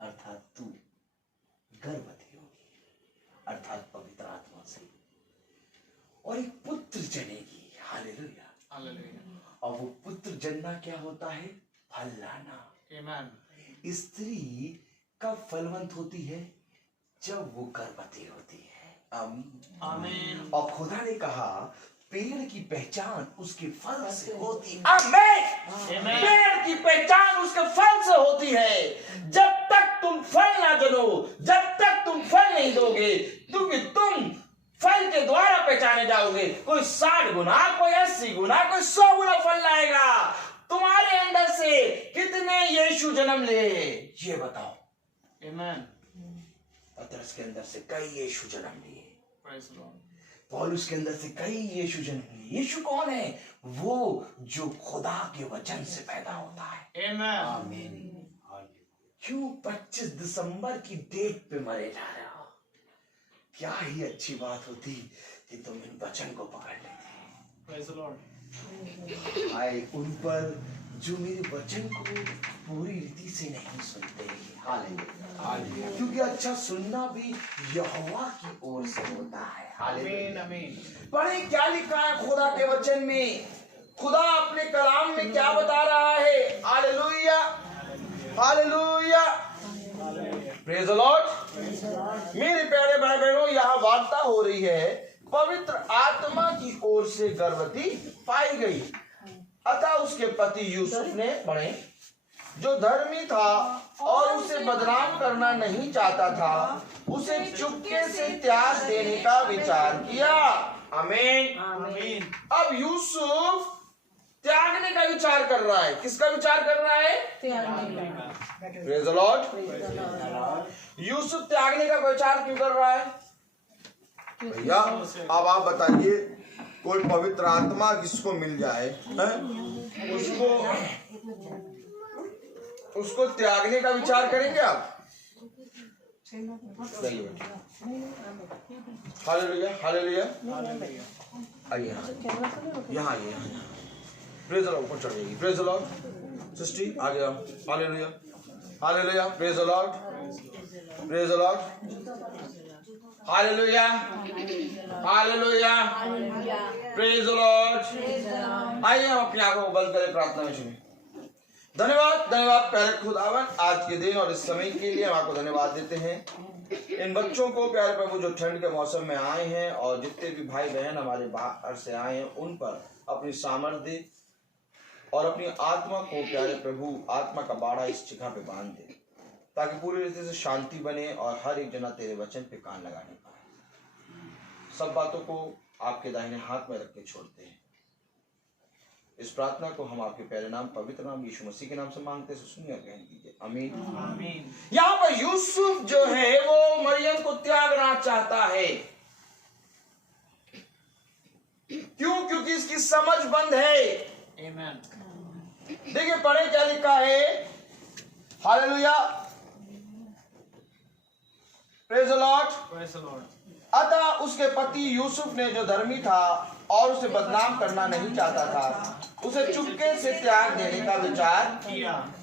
अर्थात तू गर्भवती होगी, अर्थात पवित्र आत्मा से, और एक पुत्र जनेगी। हालेलुया। हालेलुया। और वो पुत्र जन्ना क्या होता है? फल लाना। आमीन। स्त्री कब फलवंत होती है? जब वो गर्भवती होती है। आमीन। आमीन। और खुदा ने कहा पेड़ की पहचान उसके फल से होती है। आमीन। पेड़ की पहचान उसके फल से होती है। जब तक तुम फल ना जनो, जब तक तुम फल नहीं दोगे, क्योंकि तुम फल के द्वारा पहचाने जाओगे। कोई 60 गुना, कोई 80 गुना, कोई 100 गुना फल लाएगा। तुम्हारे अंदर से कितने यीशु जन्म ले, ये बताओ। आमीन। पतरस के अंदर से कई यीशु जन्म लिए, प्रेज़ द लॉर्ड। पौलुस के अंदर से कई यीशु जन्म लिए। यीशु कौन है? वो जो खुदा के वचन से पैदा होता है। आमीन। क्यों 25 दिसंबर की डेट पे मरे जा रहे हो? क्या ही अच्छी बात होती कि तुम इन वचन को पकड़ लेते। Praise the Lord. आए उन पर जो मेरे वचन को पूरी रीति से नहीं सुनते। हालेलुया। क्योंकि अच्छा सुनना भी यहोवा की ओर से होता है। हालेलुया। आमीन। पढ़े क्या लिखा है खुदा के वचन में, खुदा अपने कलाम में क्या बता रहा है। Hallelujah. Hallelujah. Praise the Lord. मेरे प्यारे भाई बहनों, यहाँ वार्ता हो रही है, पवित्र आत्मा की ओर से गर्भवती पाई गई। अतः उसके पति यूसुफ ने, पढ़े, जो धर्मी था और उसे बदनाम करना नहीं चाहता था, उसे चुपके से त्याग देने का विचार किया। आमीन। आमीन। अब यूसुफ त्यागने का विचार कर रहा है। किसका विचार कर रहा है? Praise the Lord. यूसुफ त्यागने का विचार क्यों कर रहा है? भैया अब आप बताइए, कोई पवित्र आत्मा किसको मिल जाए है? उसको त्यागने का विचार करेंगे आप? हालेलुया। हालेलुया। आइए यहाँ आइए। Praise the Lord. ऊपर चढ़ जाएगी। Praise the Lord. सृष्टि आ गया। Hallelujah. Hallelujah. Praise the Lord. Praise the Lord. Hallelujah. Hallelujah. Praise the Lord. आइए हम अपनी आंखों को बंद करें, प्रार्थना में सुनिए। धन्यवाद, धन्यवाद प्यारे खुदावन, आज के दिन और इस समय के लिए हम आपको धन्यवाद देते हैं। इन बच्चों को प्यारे प्रभु जो ठंड के मौसम में आए हैं, और जितने भी भाई बहन हमारे बाहर से आए हैं, उन पर अपनी सामर्थ्य और अपनी आत्मा को प्यारे प्रभु आत्मा का बाड़ा इस जगह पे बांध दे, ताकि पूरी रीति से शांति बने और हर एक जना तेरे वचन पे कान लगाने पाए। सब बातों को आपके दाहिने हाथ में रख के छोड़ते हैं। इस प्रार्थना को हम आपके प्यारे नाम, पवित्र नाम यीशु मसीह के नाम से मांगते हैं, सुनिए और ग्रहण कीजिए। आमीन। आमीन। यहाँ पर यूसुफ जो है वो मरियम को त्यागना चाहता है। क्यों? क्योंकि इसकी समझ बंद है। आमीन। देखिए पढ़े क्या लिखा है। Hallelujah. Praise the Lord. Praise the Lord. अतः उसके पति यूसुफ ने, जो धर्मी था और उसे बदनाम करना नहीं चाहता था, उसे चुपके से त्याग देने का विचार किया।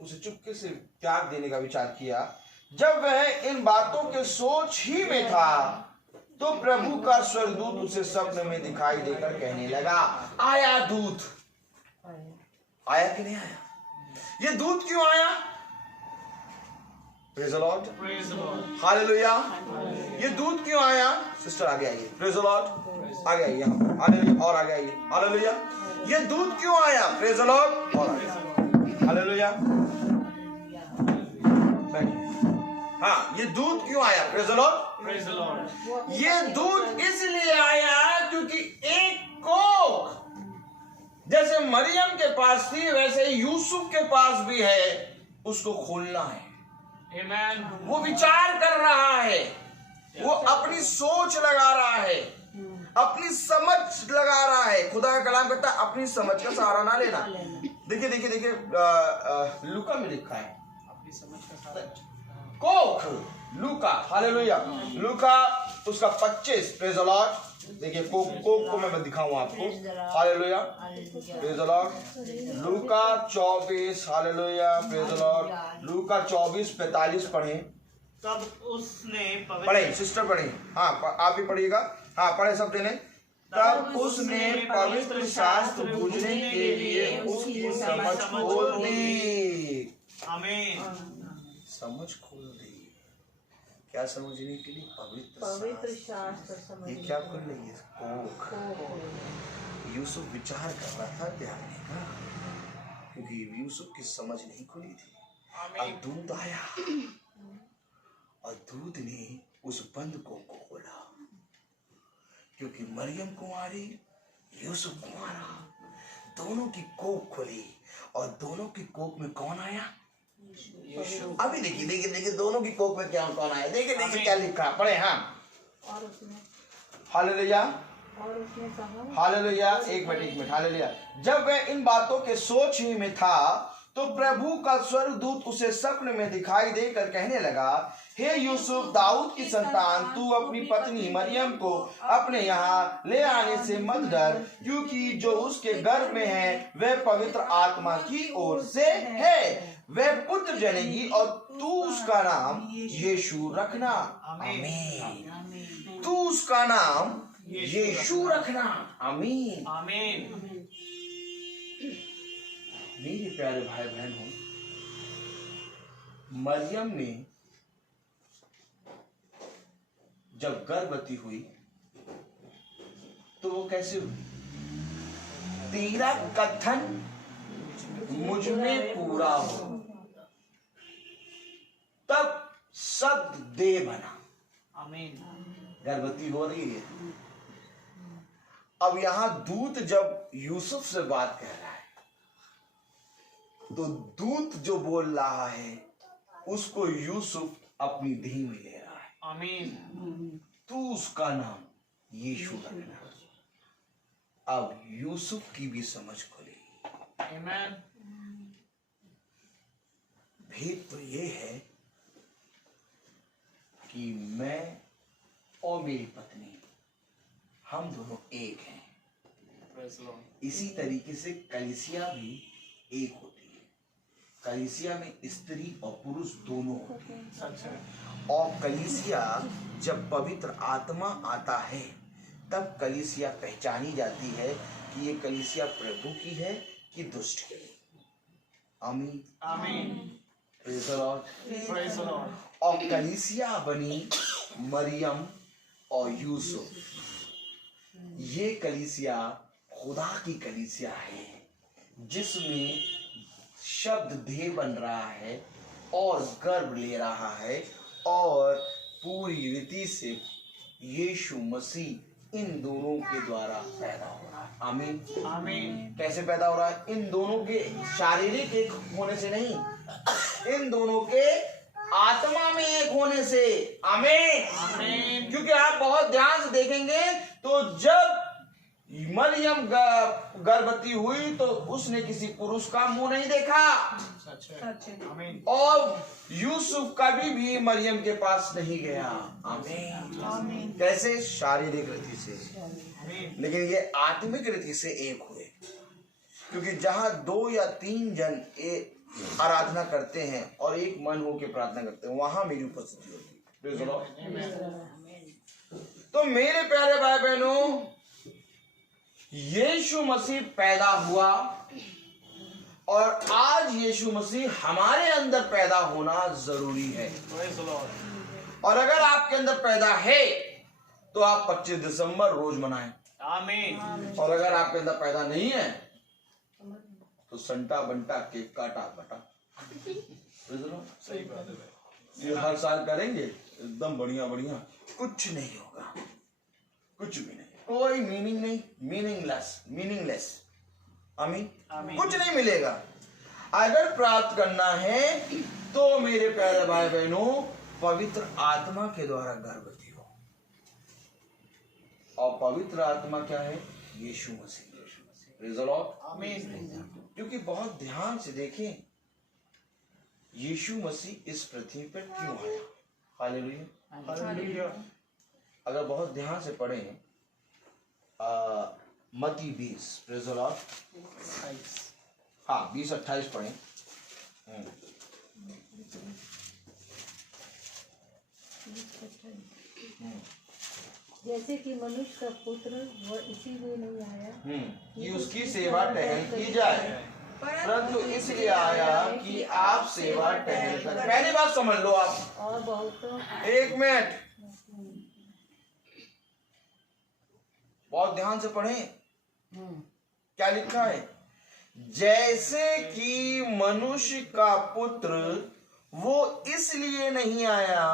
उसे चुपके से त्याग देने का विचार किया। जब वह इन बातों के सोच ही में था, तो प्रभु का स्वर्गदूत उसे स्वप्न में दिखाई देकर कहने लगा, आया दूत। आया कि नहीं आया? ये दूत क्यों आया? Praise the Lord, hallelujah. ये दूत क्यों आया? सिस्टर आगे आइए, प्रेज द लॉर्ड, आगे आइए यहाँ पर, हालेलुया, और आगे आइए, हालेलुया। ये दूत क्यों आया? प्रेज द लॉर्ड, और आगे, हालेलुया। हाँ, ये दूत क्यों आया? Praise the Lord. ये दूत इसलिए आया क्योंकि एक कोख जैसे मरियम के पास थी वैसे यूसुफ के पास भी है, उसको खोलना है। वो विचार कर रहा है, वो अपनी सोच लगा रहा है, अपनी समझ लगा रहा है। खुदा का कलाम कहता है अपनी समझ का सहारा ना लेना। देखिए देखिए देखिए, लूका में लिखा है अपनी समझ का सहारा कोख, लूका, हालेलुया, लूका उसका 25, प्रेज द लॉर्ड। देखिए कोख को मैं दिखाऊं आपको, hallelujah, praise the Lord. Luka 24, hallelujah, praise the Lord. लूका 24:45 पढ़े। तब उसने पढ़े, सिस्टर पढ़े, हाँ आप ही पढ़िएगा, हाँ पढ़े सब देने। तब उसने पवित्र शास्त्र बूझने के लिए उसकी समझ खोल दी। आमीन। समझ खोल दी। क्या समझने के लिए? पवित्र शास्त्र। ये क्या खोल रही है? कोख। यूसुफ विचार कर रहा था त्यागने का, क्योंकि यूसुफ की समझ नहीं खुली थी। अब दूध आया और दूध ने उस बंद कोख को खोला, क्योंकि मरियम कुंवारी, यूसुफ कुंवारा, दोनों की कोख खुली। और दोनों की कोख में कौन आया? अभी देखिए देखिए देखिए, दोनों की कोख में क्या कौन आया? देखिए देखिए क्या लिखा, पढ़े, हाँ, और उसने हालेलुया, कहा, हालेलुया, एक मिनट, हालेलुया। जब वह इन बातों के सोच ही में था तो प्रभु का स्वर्गदूत उसे स्वप्न में दिखाई देकर कहने लगा, हे यूसुफ, दाऊद की संतान, तू अपनी पत्नी मरियम को अपने यहाँ ले आने से मत डर, क्योंकि जो उसके गर्भ में है वह पवित्र आत्मा की ओर से है। वह पुत्र जनेगी और तू उसका नाम यीशु रखना। आमीन। तू उसका नाम यीशु रखना। आमीन, आमीन। मेरे प्यारे भाई बहनों, मरियम ने जब गर्भवती हुई तो वो कैसे हुई? तेरा कथन मुझ में पूरा हो, तब शब्द दे बना। आमीन। गर्भवती हो रही है। अब यहां दूत जब यूसुफ से बात कह रहा है तो दूत जो बोल रहा है उसको यूसुफ अपनी धी में ले रहा है। आमीन। तू उसका नाम यीशु रखना। अब यूसुफ की भी समझ खुली। आमीन। भेद तो ये है कि मैं और मेरी पत्नी, हम दोनों एक हैं। इसी तरीके से कलीसिया भी एक होती है। कलीसिया में स्त्री और पुरुष दोनों होते हैं। और कलीसिया जब पवित्र आत्मा आता है तब कलीसिया पहचानी जाती है कि ये कलीसिया प्रभु की है कि दुष्ट की। आमीन, आमीन। Praise the Lord. Praise the Lord. और कलीसिया बनी मरियम और यूसुफ। ये कलीसिया खुदा की कलीसिया है जिसमें शब्द देह बन रहा है और गर्भ ले रहा है और पूरी रीति से यीशु मसीह इन दोनों के द्वारा पैदा हो रहा है। आमीन, आमीन। कैसे पैदा हो रहा है? इन दोनों के शारीरिक एक होने से नहीं, इन दोनों के आत्मा में एक होने से। आमीन, आमीन। क्योंकि आप बहुत ध्यान से देखेंगे तो जब मरियम गर्भवती हुई तो उसने किसी पुरुष का मुंह नहीं देखा। आमीन। और यूसुफ कभी भी मरियम के पास नहीं गया। आमीन। कैसे? शारीरिक रीति से, लेकिन ये आत्मिक रीति से एक हुए। क्योंकि जहां 2 या 3 जन आराधना करते हैं और एक मन होकर प्रार्थना करते हैं, वहां मेरी उपस्थिति होती है। तो मेरे प्यारे भाई बहनों, यीशु मसीह पैदा हुआ और आज यीशु मसीह हमारे अंदर पैदा होना जरूरी है। और अगर आपके अंदर पैदा है तो आप 25 दिसंबर रोज मनाएं। आमीन। और अगर आपके अंदर पैदा नहीं है तो संटा बंटा केक काटा बटा। सही बात है। ये हर साल करेंगे एकदम बढ़िया बढ़िया, कुछ नहीं होगा, कुछ भी नहीं, कोई मीनिंग नहीं, मीनिंगलेस। आमीन। कुछ नहीं मिलेगा। अगर प्राप्त करना है तो मेरे प्यारे भाई बहनों, पवित्र आत्मा के द्वारा गर्भवती हो। और पवित्र आत्मा क्या है? Yeshu Masih. Praise the Lord. Amen. क्योंकि बहुत ध्यान से देखें, यीशु मसीह इस पृथ्वी पर क्यों आया? हालेलुया। हालेलुया। अगर बहुत ध्यान से पढ़ें मत्ती 20, प्रेज़ द लॉर्ड, हाँ 20:28 पढ़ें। जैसे कि मनुष्य का पुत्र वह इसीलिए नहीं आया कि उसकी सेवा टहल की जाए, परंतु इसलिए आया कि आप सेवा टहल कर। पहली बात समझ लो आप, और बहुतों एक मिनट, बहुत ध्यान से पढ़ें। क्या लिखा है? जैसे कि मनुष्य का पुत्र वो इसलिए नहीं आया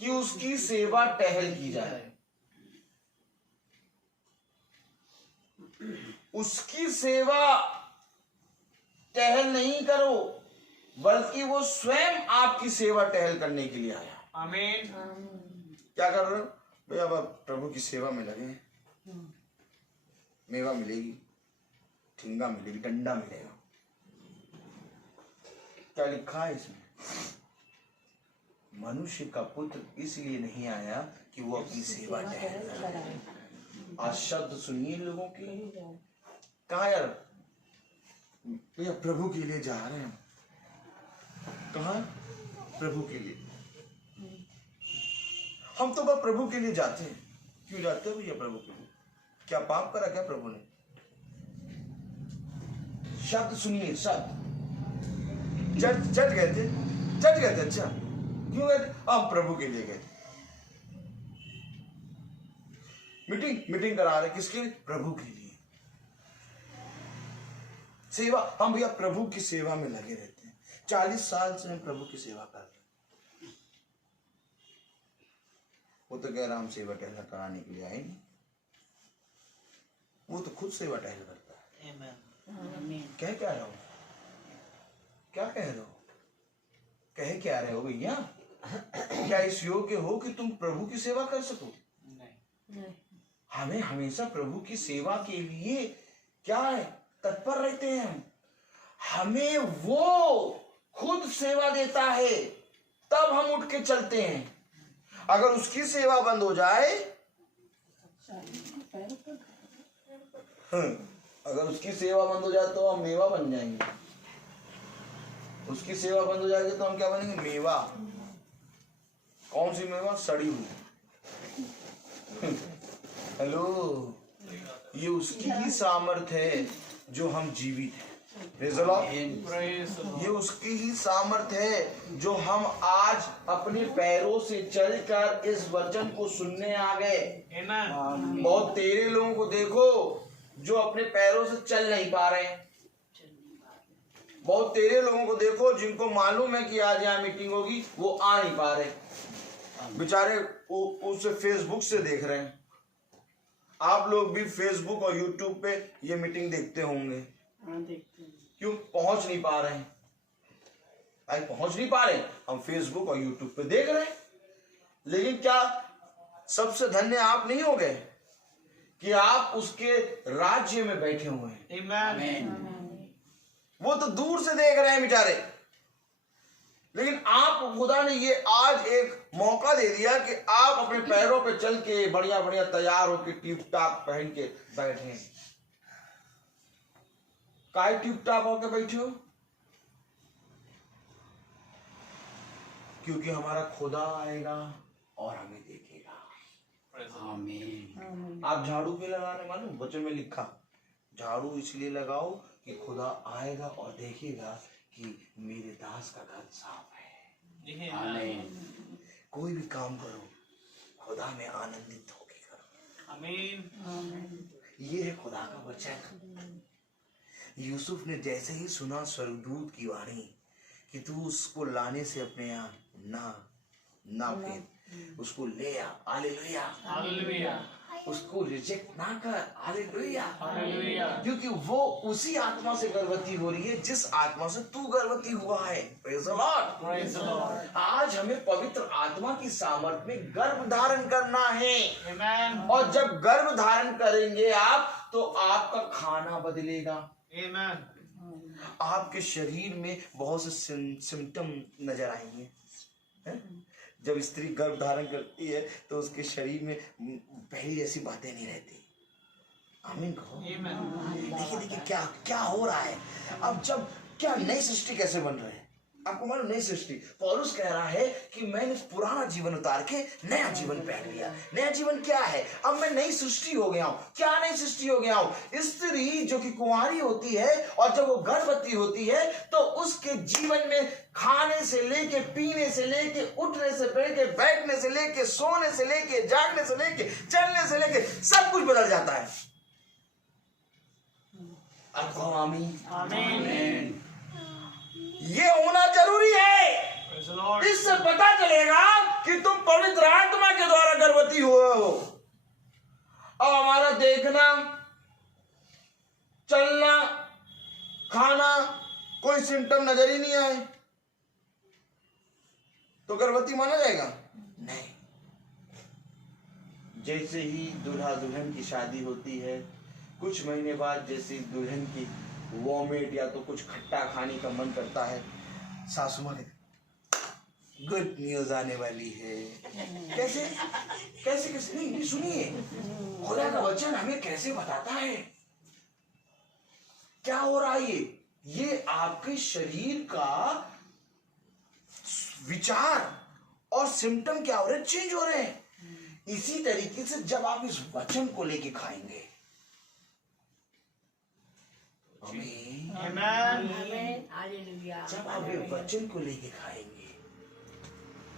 कि उसकी सेवा टहल की जाए। उसकी सेवा टहल नहीं करो, बल्कि वो स्वयं आपकी सेवा टहल करने के लिए आया। आमीन। क्या कर रहे हो भैया? अब आप प्रभु की सेवा में लगे हैं। मेवा मिलेगी, ठिंगा मिलेगी, डंडा मिलेगा। क्या लिखा है इसमें? मनुष्य का पुत्र इसलिए नहीं आया कि वो अपनी सेवा टहल करे। आज शब्द सुनिए लोगों की। कहा यार भैया प्रभु के लिए जा रहे हैं। कहा? प्रभु के लिए। हम तो बस प्रभु के लिए जाते हैं। क्यों जाते हो भैया प्रभु के लिए? क्या पाप करा क्या प्रभु ने? शब्द सुनिए, शब्द चट गए थे, चट गए थे। अच्छा क्यों गए थे? हम प्रभु के लिए गए थे। मीटिंग करा रहे, किसके लिए? प्रभु के लिए। सेवा, हम भैया प्रभु की सेवा में लगे रहते हैं। 40 साल से हम प्रभु की सेवा कर रहे हैं। वो तो कह रहा हम सेवा टहल कराने के लिए आए नहीं, वो तो खुद सेवा टहल करता है। क्या रहे हो? क्या कह रहे हो? कह क्या रहे हो भैया? क्या इस योग्य हो कि तुम प्रभु की सेवा कर सको? नहीं। हमें हमेशा प्रभु की सेवा के लिए क्या है? तत्पर रहते हैं। हमें वो खुद सेवा देता है, तब हम उठ के चलते हैं। अगर उसकी सेवा बंद हो जाए, अगर उसकी सेवा बंद हो जाए तो हम मेवा बन जाएंगे। उसकी सेवा बंद हो जाएगी तो हम क्या बनेंगे? मेवा। कौन सी मेवा? सड़ी हुई। हेलो, ये उसकी ही सामर्थ्य है जो हम जीवित हैं। Praise the Lord. ये उसकी ही सामर्थ्य है जो हम आज अपने पैरों से चलकर इस वचन को सुनने आ गए। बहुत तेरे लोगों को देखो जो अपने पैरों से चल नहीं पा रहे हैं। बहुत तेरे लोगों को देखो जिनको मालूम है कि आज यहाँ मीटिंग होगी, वो आ नहीं पा रहे। बेचारे उसे फेसबुक से देख रहे हैं। आप लोग भी फेसबुक और यूट्यूब पे ये मीटिंग देखते होंगे। क्यों? पहुंच नहीं पा रहे हैं। भाई पहुंच नहीं पा रहे, हम फेसबुक और यूट्यूब पे देख रहे हैं। लेकिन क्या सबसे धन्य आप नहीं हो गए कि आप उसके राज्य में बैठे हुए हैं? आमीन। वो तो दूर से देख रहे हैं बेचारे, लेकिन आप, खुदा ने ये आज एक मौका दे दिया कि आप अपने पैरों पे चल के बढ़िया बढ़िया तैयार होके ट्यूब टाप पहन के बैठे। काय ट्यूब टाप होके बैठे हो? क्योंकि हमारा खुदा आएगा और हमें देखेगा। आमीन। आप झाड़ू पे लगाने मालूम वचन में लिखा, झाड़ू इसलिए लगाओ कि खुदा आएगा और देखेगा कि मेरे दास का घर साफ है। आमीन। कोई भी काम करो खुदा में आनंदित होके करो। आमीन। ये है खुदा का वचन। यूसुफ ने जैसे ही सुना स्वर्गदूत की वाणी कि तू उसको लाने से अपने यहाँ ना फिर उसको ले आ, हालेलुया, हालेलुया, उसको रिजेक्ट ना कर, हालेलुया, हालेलुया। क्योंकि वो उसी आत्मा से गर्भवती हो रही है जिस आत्मा से तू गर्भवती हुआ है। Praise the Lord. Praise the Lord. आज हमें पवित्र आत्मा की सामर्थ में गर्भ धारण करना है। Amen. और जब गर्भ धारण करेंगे आप तो आपका खाना बदलेगा, Amen. आपके शरीर में बहुत से सिम्टम नजर आएंगे। हैं? जब स्त्री गर्भ धारण करती है तो उसके शरीर में पहली ऐसी बातें नहीं रहती। आमीन कहो। Amen. देखिए देखिए क्या क्या हो रहा है। अब जब क्या नई सृष्टि कैसे बन रहे हैं आपको मालूम? नई सृष्टि पौलुस कह रहा है कि मैंने पुराना जीवन उतार के नया जीवन पहन लिया। नया जीवन क्या है? अब मैं नई सृष्टि हो गया हूँ। क्या नई सृष्टि हो गया हूँ? स्त्री जो कि कुंवारी होती है और जब वो गर्भवती होती है तो उसके जीवन में खाने से लेके, पीने से लेके, उठने से लेके, बैठने से लेके, सोने से लेके, जागने से लेके, चलने से लेके सब कुछ बदल जाता है। अब कहो आमीन। Amen. ये होना जरूरी है। Praise the Lord. इससे पता चलेगा कि तुम पवित्र आत्मा के द्वारा गर्भवती हुए हो। अब हमारा देखना, चलना, खाना कोई सिम्टम नजर ही नहीं आए तो गर्भवती माना जाएगा? नहीं। जैसे ही दूल्हा दुल्हन की शादी होती है, कुछ महीने बाद जैसे दुल्हन की वॉमिट या तो कुछ खट्टा खाने का मन करता है, सासू माँ गुड न्यूज आने वाली है। कैसे कैसे कैसे नहीं सुनिए, खुदा का वचन हमें कैसे बताता है क्या हो रहा है। ये आपके शरीर का विचार और सिम्टम क्या हो रहे हैं? चेंज हो रहे हैं। इसी तरीके से जब आप इस वचन को लेके खाएंगे, Amen. जब आप ये वचन को लेके खाएंगे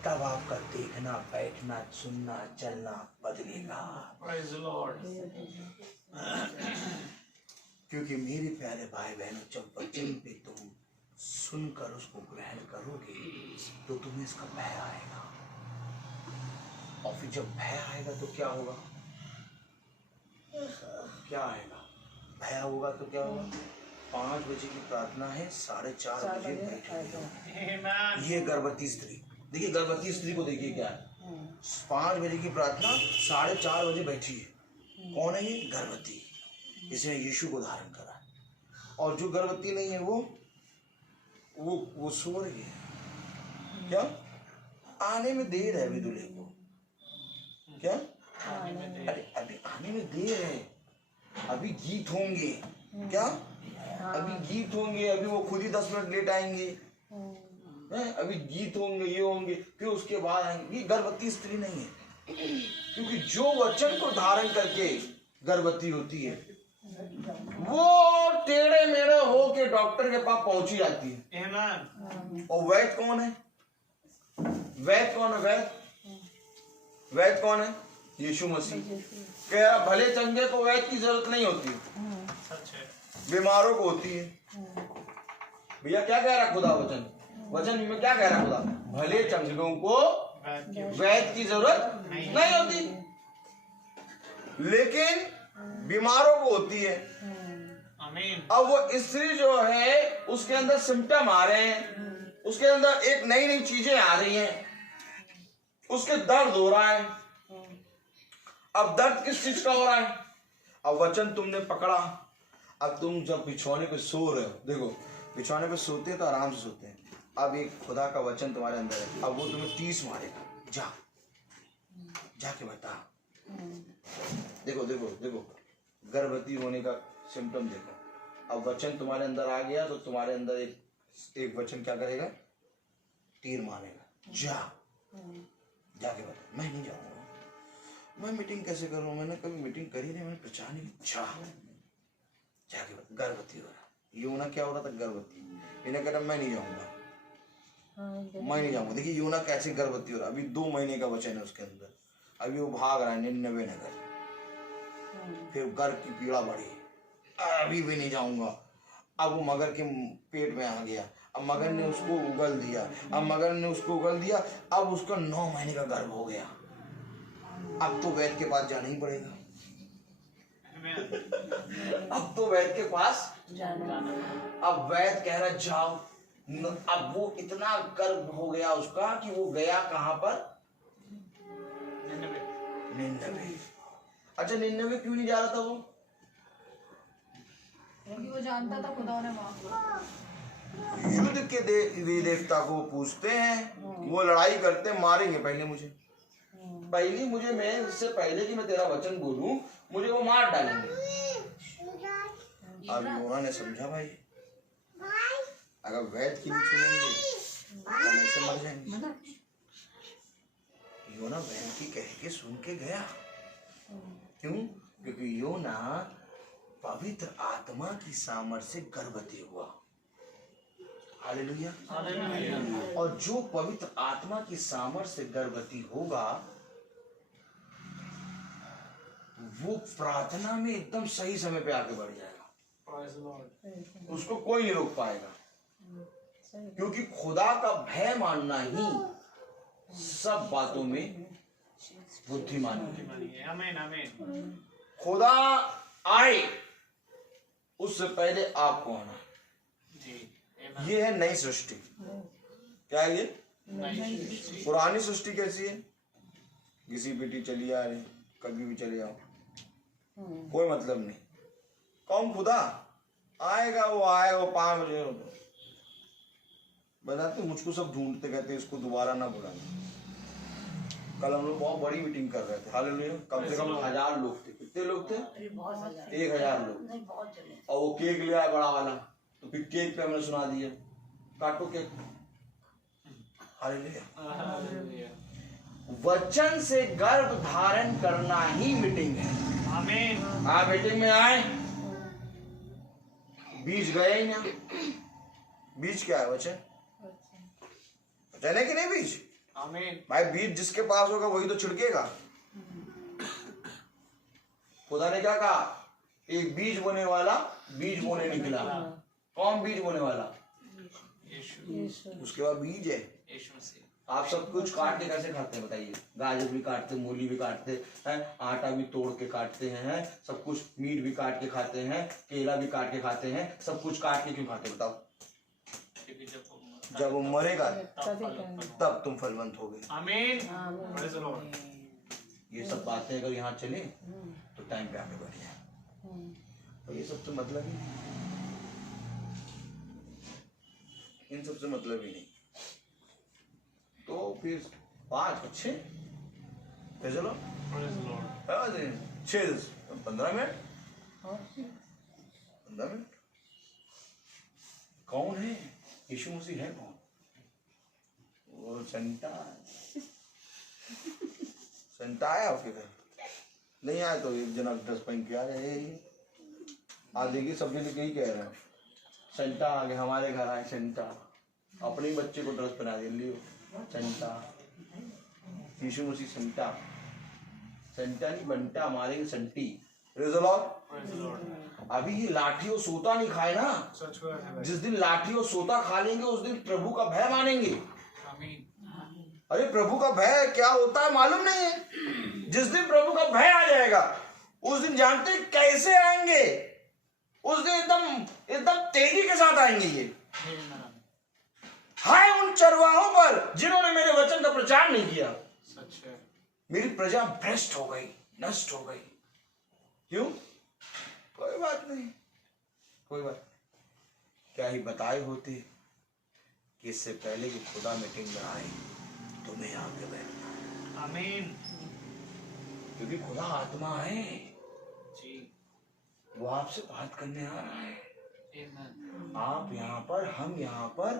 तब आपका देखना, बैठना, सुनना, चलना बदलेगा। Praise the Lord. क्योंकि मेरे प्यारे भाई बहनों, जब वचन पे तुम सुनकर उसको ग्रहण करोगे तो तुम्हें इसका भय आएगा। और फिर जब भय आएगा तो क्या होगा? क्या आएगा? भय होगा तो क्या होगा? 5 बजे की प्रार्थना है, 4:30 बजे बैठेंगे। Amen. ये गर्भवती स्त्री, देखिए गर्भवती स्त्री को देखिए क्या है। 5 बजे की प्रार्थना, 4:30 बजे बैठी है। कौन है ये? गर्भवती। इसने यीशु को धारण करा। और जो गर्भवती नहीं है वो सो रही है। क्या? आने में देर है अभी दूल्हे को। क्या? अरे अभी आने में देर है, अभी गीत होंगे। क्या? अभी गीत होंगे, अभी वो खुद ही 10 मिनट लेट आएंगे। अभी गीत होंगे, ये होंगे, फिर उसके बाद आएंगे। ये गर्भवती स्त्री नहीं है, क्योंकि जो वचन को धारण करके गर्भवती होती है वो टेढ़े मेढ़े हो के डॉक्टर के पास पहुंची जाती है। Amen. और वैद्य कौन है? वैद्य कौन है? वैद्य कौन है? यीशु मसीह। क्या भले चंगे को वैद्य की जरूरत नहीं होती, सच है। बीमारों को होती है। भैया क्या कह रहा खुदा? वचन में क्या कह रहा खुदा? भले चंगों को वैद्य की जरूरत नहीं होती, लेकिन बीमारों को होती है। आमीन। अब वो स्त्री जो है उसके अंदर सिम्टम आ रहे हैं, उसके अंदर एक नई नई चीजें आ रही हैं, उसके दर्द हो रहा है। अब दर्द किस चीज का हो रहा है? अब वचन तुमने पकड़ा। अब तुम जब बिछौने पे सो रहे हो, देखो बिछौने पे सोते हैं तो आराम से सोते हैं। अब एक खुदा का वचन तुम्हारे अंदर है, अब वो तुम्हें 30 मारेगा। जाके बता। देखो देखो देखो, गर्भवती होने का सिम्टम देखो। अब वचन तुम्हारे अंदर आ गया तो तुम्हारे अंदर एक वचन क्या करेगा? तीर मारेगा। जाके बता। मैं नहीं जाऊंगा, मैं मीटिंग कैसे करूं, मैंने कभी मीटिंग करी नहीं, मैंने प्रचार नहीं किया। जाके गर्भवती हो रहा, यूना क्या हो रहा था, गर्भवती। इन्हें कह रहा मैं नहीं जाऊंगा, मैं नहीं जाऊंगा। देखिए यूना कैसे गर्भवती हो रहा, अभी 2 महीने का वचन है उसके अंदर, अभी वो भाग रहा है 99 नगर। फिर गर्भ की पीड़ा बढ़ी, अभी भी नहीं जाऊंगा। अब वो मगर के पेट में आ गया, अब मगर ने उसको उगल दिया, अब उसका 9 महीने का गर्भ हो गया। अब तो वैद्य के पास जाना ही पड़ेगा, अब तो वैद्य के पास अब वैद्य कह रहा जाओ। अब वो इतना गर्भ हो गया उसका कि वो गया कहां पर, 99। अच्छा 99 क्यों नहीं जा रहा था वो, क्योंकि वो जानता था खुदा ने वहाँ युद्ध के देवी देवता को पूछते हैं, वो लड़ाई करते मारेंगे पहले मुझे, मैं इससे पहले कि मैं तेरा वचन बोलूं मुझे वो मार डालेंगे। अब योना ने समझा भाई अगर वैद्य की नहीं सुनेंगे तो हम ऐसे मर जाएंगे। योना वैद्य की कह के सुन के गया, क्यों, क्योंकि योना पवित्र आत्मा की सामर्थ्य से गर्भवती हुआ। हालेलुया। और जो पवित्र आत्मा की सामर्थ्य से गर्भवती होगा वो प्रार्थना में एकदम सही समय पे आगे बढ़ जाएगा, उसको कोई नहीं रोक पाएगा, क्योंकि खुदा का भय मानना ही सब बातों में बुद्धिमानी है। खुदा आए उससे पहले आपको आना, ये है नई सृष्टि। क्या है ये, पुरानी सृष्टि कैसी है, किसी बेटी चली आ रही, कभी भी चले आओ, कोई मतलब नहीं। कौन, खुदा आएगा, वो आएगा, वो 5 बजे बताते, मुझको सब ढूंढते कहते इसको दोबारा ना बुलाना। कल हम लोग बहुत बड़ी मीटिंग कर रहे थे, हालेलुया, कम से कम 1000 लोग थे। कितने लोग थे, 1000 लोग। और वो केक ले आया बड़ा वाला, तो फिर केक पे हमने सुना दिया, काटो केक। हालेलुया। वचन से गर्भ धारण करना ही मीटिंग है। आमीन। आप मीटिंग में आए, बीज गए ही ना, बीज क्या है, वचन, वचन है कि नहीं बीज। आमीन भाई, बीज जिसके पास होगा वही तो छिड़केगा। खुदा ने क्या कहा, एक बीज बोने वाला बीज बोने निकला। कौन बीज बोने वाला, उसके बाद बीज है। आप सब कुछ काट के कैसे खाते हैं बताइए, गाजर भी काटते, मूली भी काटते हैं, आटा भी तोड़ के काटते हैं, सब कुछ, मीट भी काट के खाते हैं, केला भी काट के खाते हैं, सब कुछ काट के क्यों खाते बताओ, जब वो मरेगा तब तुम फलवंत होगे। आमीन। ये सब बातें अगर यहाँ चले तो टाइम पे आगे बढ़ जाए, और ये सब तो मतलब ही नहीं, इन सब से मतलब ही नहीं। तो फिर 5 अच्छे चलो 6 15 मिनट 15 मिनट। कौन है, यीशु मसीह है कौन, वो संता आया आपके घर, नहीं आया तो एक जना 10 पहन के आ रहे हैं। आज देखिए सब जने यही कह रहे हैं, संता आ गया हमारे घर, आए संता, अपने बच्चे को ड्रेस पहना दे लियो संता। यीशु मसीह संता, संता नहीं बनता, मारेंगे संटी। अभी ये लाठी और सोता नहीं खाए ना, जिस दिन लाठी और सोता खा लेंगे उस दिन प्रभु का भय मानेंगे। अरे प्रभु का भय क्या होता है मालूम नहीं है, जिस दिन प्रभु का भय आ जाएगा उस दिन जानते कैसे आएंगे, उस दिन एकदम तेजी के साथ आएंगे। ये हाय उन चरवाहों पर जिन्होंने मेरे वचन का प्रचार नहीं किया। सच है, मेरी प्रजा भ्रष्ट हो गई, नष्ट हो गई। क्यों, कोई बात नहीं, कोई बात, क्या ही बताए होते कि इससे पहले कि खुदा मीटिंग में आए तुम्हें आगे बैठना। आमीन। क्योंकि खुदा आत्मा है जी, वो आपसे बात करने आ रहा है। आप यहाँ पर, हम यहाँ पर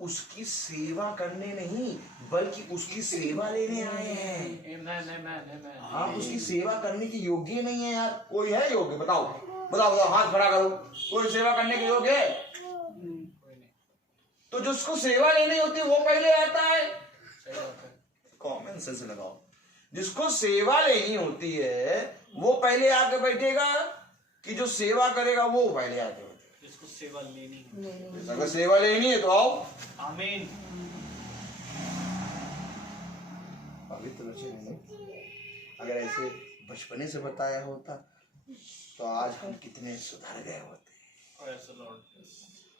उसकी सेवा करने नहीं बल्कि उसकी सेवा लेने आए हैं। Amen, amen, amen. आप उसकी सेवा करने के योग्य नहीं है यार। कोई है योग्य? बताओ बताओ बताओ, हाथ खड़ा करो। कोई सेवा करने के योग्य है? तो जिसको सेवा लेनी होती है वो पहले आता है। कॉमन सेंस लगाओ। जिसको सेवा लेनी होती है वो पहले आके बैठेगा कि जो सेवा करेगा वो पहले आके बैठेगा? जिसको सेवा लेनी है। अगर सेवा लेनी है तो आओ। आमीन। पवित्र वचन में अगर ऐसे बचपने से बताया होता तो आज हम कितने सुधर गए होते। Praise the Lord.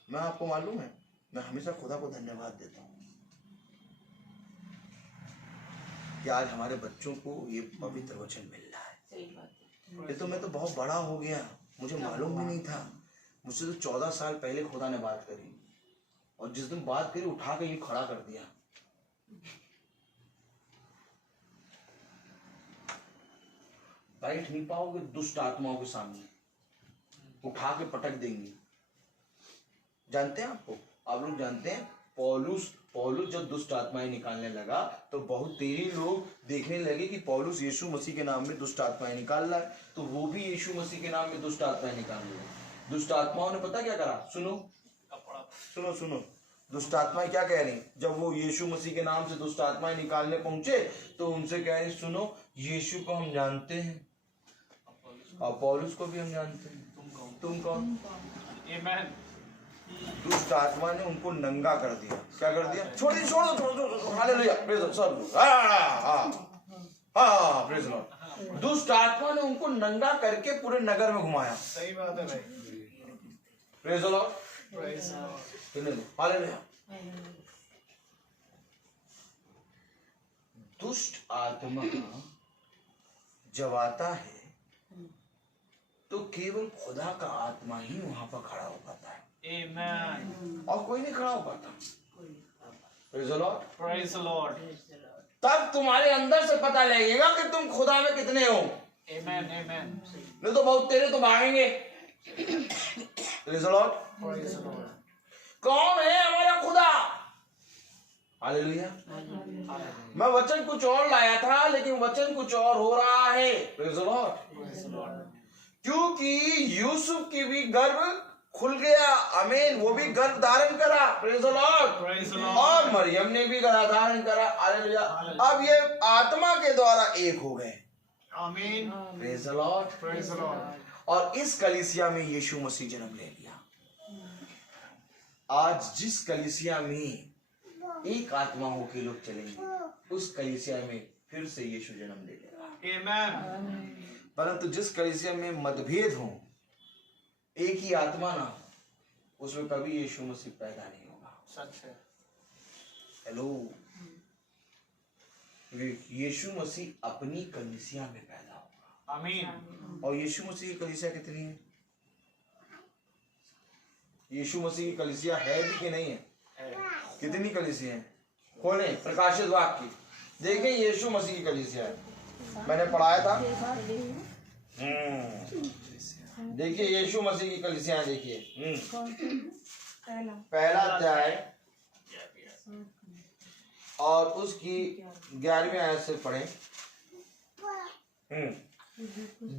मैं आपको मालूम है, मैं हमेशा खुदा को धन्यवाद देता हूँ कि आज हमारे बच्चों को ये पवित्र वचन मिल रहा है। ये तो मैं तो बहुत बड़ा हो गया, मुझे मालूम भी नहीं था। मुझसे तो 14 साल पहले खुदा ने बात करी और जिस दिन बात करी उठा के यूं खड़ा कर दिया। बैठ नहीं पाओगे दुष्ट आत्माओं के सामने, उठा के पटक देंगे। जानते हैं आपको, आप लोग जानते हैं पौलुस जब दुष्ट आत्माएं निकालने लगा तो बहुत तेरी लोग देखने लगे कि पौलुस यीशु मसीह के नाम में दुष्ट आत्माएं निकाल रहा है, तो वो भी यीशु मसीह के नाम में दुष्ट आत्माएं निकाल रहे। दुष्ट आत्माओं ने पता क्या करा? सुनो सुनो सुनो, दुष्ट आत्माएं क्या कह रही? जब वो यीशु मसीह के नाम से दुष्ट आत्माएं निकालने पहुंचे तो उनसे कह रही, सुनो यीशु को हम जानते हैं और पौलुस को भी हम जानते हैं, तुम कौन? Amen. दुष्ट आत्मा ने उनको नंगा कर दिया। क्या कर दिया? छोड़ दो। Hallelujah, praise the Lord. हाँ, प्रेज़ द लॉर्ड। दुष्ट आत्मा ने उनको नंगा करके पूरे नगर में घुमाया। सही बात है भाई। Praise the Lord. Praise the Lord. Hallelujah. दुष्ट आत्मा जब आता है तो केवल खुदा का आत्मा ही वहां पर खड़ा हो पाता है। Amen. और कोई नहीं खड़ा हो पाता। Praise the Lord. Praise the Lord. तब तुम्हारे अंदर से पता लगेगा कि तुम खुदा में कितने हो। Amen, amen. नहीं तो बहुत तेरे तो भागेंगे। Praise the Lord. Praise the Lord. कौन है हमारा खुदा? हालेलुया। मैं वचन कुछ और लाया था लेकिन वचन कुछ और हो रहा है। Praise the Lord. Praise the Lord. क्योंकि यूसुफ की भी गर्भ खुल गया। आमीन। वो भी गर्भ धारण करा। Praise the Lord. Praise the Lord. और मरियम ने भी गर्भ धारण करा। हालेलुया। अब ये आत्मा के द्वारा एक हो गए। Amen. Praise the Lord. Praise the Lord. और इस कलीसिया में यीशु मसीह जन्म ले लिया। आज जिस कलीसिया में एक आत्मा होकर लोग चलेंगे उस कलीसिया में फिर से यीशु जन्म ले लेगा। Amen. परंतु जिस कलीसिया में मतभेद हो, एक ही आत्मा ना हो, उसमें कभी यीशु मसीह पैदा नहीं होगा। सच है। हेलो, यीशु मसीह अपनी कलीसिया में पैदा होगा। आमीन। और यीशु मसीह की कलीसिया कितनी है? यीशु मसीह की कलीसिया है भी कि नहीं है? कितनी कलीसिया है? खोलें प्रकाशित वाक्य की, देखें यीशु मसीह की कलीसिया है। मैंने पढ़ाया था। देखिए यीशु मसीह की कलीसिया देखिए। पहला अध्याय और उसकी 11वीं आयत से पढ़े।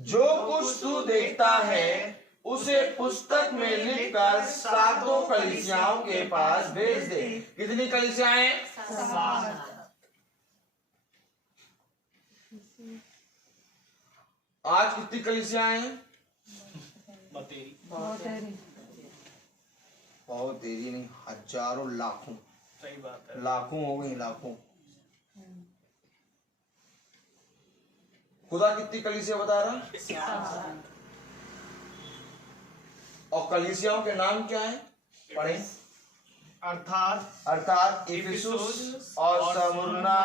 जो कुछ तू देखता है उसे पुस्तक में लिखकर 7 कलीसियाओं के पास भेज दे। कितनी कलीसियाएं? 7। आज कितनी कलीसियाएं हैं? बहुत देरी नहीं, हजारों लाखों। सही बात है। लाखों हो गई, लाखों। खुदा कितनी कलीसिया बता रहा? और कलीसियाओं के नाम क्या है? पढ़ें। अर्थात इफिसुस और स्मुर्ना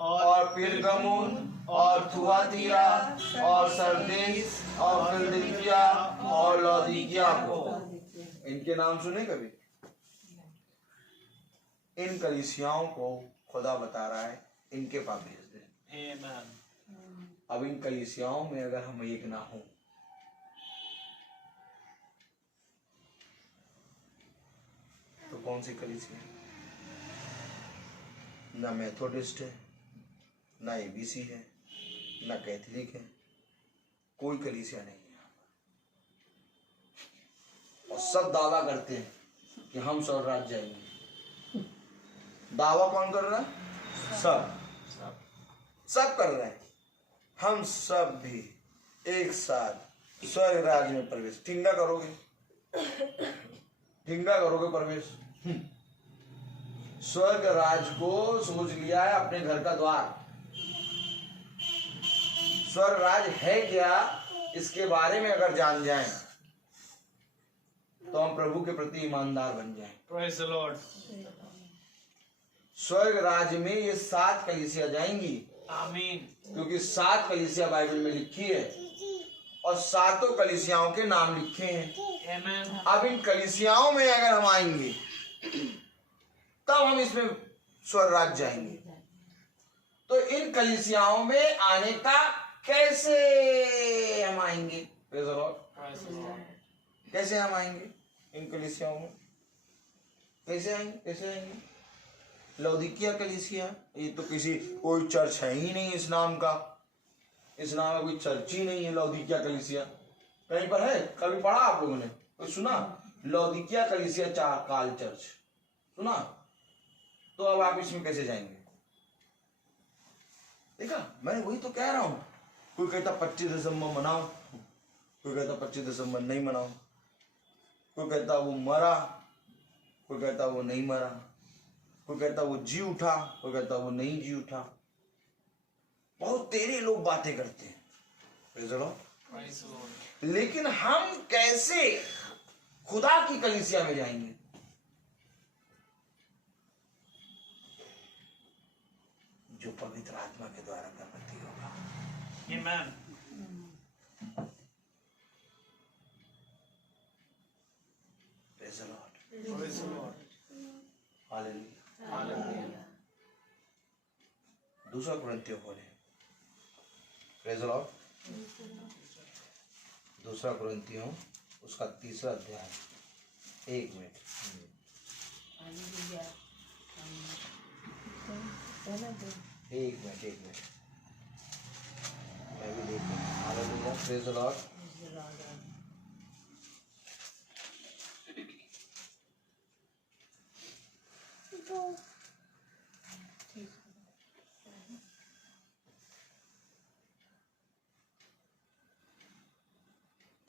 और पिरगमुन और थुआतीरा और सरदेस और फिलदिल्फिया और लौदीकिया को। इनके नाम सुने कभी? इन कलीसियाओं को खुदा बता रहा है इनके पास भेज दे। आमीन। अब इन कलीसियाओं में अगर हम एक ना हो तो कौन सी कलीसिया? ना मेथोडिस्ट है, ना एबीसी है, ना कैथलिक है, कोई कलीसिया नहीं है। और सब दावा करते हैं कि हम स्वर्ग राज्य जाएंगे। दावा कौन कर रहा है? सब कर रहे हैं। हम सब भी एक साथ स्वर्ग राज्य में प्रवेश ठिंगा करोगे, ठिंगा करोगे प्रवेश। स्वर्ग राज को सोच लिया है अपने घर का द्वार। स्वर्ग राज है क्या, इसके बारे में अगर जान जाएं तो हम प्रभु के प्रति ईमानदार बन जाएं। Praise the Lord. स्वर्ग राज में ये 7 कलीसिया जाएंगी, आमीन। क्योंकि 7 कलीसिया बाइबल में लिखी है और 7 कलीसियाओं के नाम लिखे हैं। आमीन। अब इन कलीसियाओं में अगर हम आएंगे तब हम इसमें स्वर्ग राज जाएंगे। तो इन कलीसियाओं में आने का कैसे हम आएंगे? Praise the Lord. कैसे हम आएंगे इन कलीसियाओं में? कैसे आएंगे? लौदीकिया कलीसिया, ये तो कोई चर्च है ही नहीं इस नाम का। इस नाम का कोई चर्च ही नहीं है लौदीकिया कलीसिया। कहीं पर है? कभी पढ़ा आप लोगों ने? कोई सुना? लौदीकिया कलीसिया 4 काल चर्च सुना? तो अब आप इसमें कैसे जाएंगे? देखा, मैं वही तो कह रहा हूं। कोई कहता 25 दिसंबर मनाओ, कोई कहता 25 दिसंबर नहीं मनाओ, कोई कहता वो मरा, कोई कहता वो नहीं मरा, कोई कहता वो जी उठा, कोई कहता वो नहीं जी उठा। बहुत तेरे लोग बातें करते हैं। Praise the Lord. लेकिन हम कैसे खुदा की कलीसिया में जाएंगे? जो पवित्र आत्मा के द्वारा प्रगति होगा। Amen. Praise the Lord. Praise the Lord. Hallelujah. Hallelujah. दूसरा कुरिन्थियों खोले। Praise the Lord. दूसरा कुरिन्थियों उसका 3रा अध्याय। 1 मिनट। एक मिनट मैं भी देखूं। हालेलुया। Praise the Lord.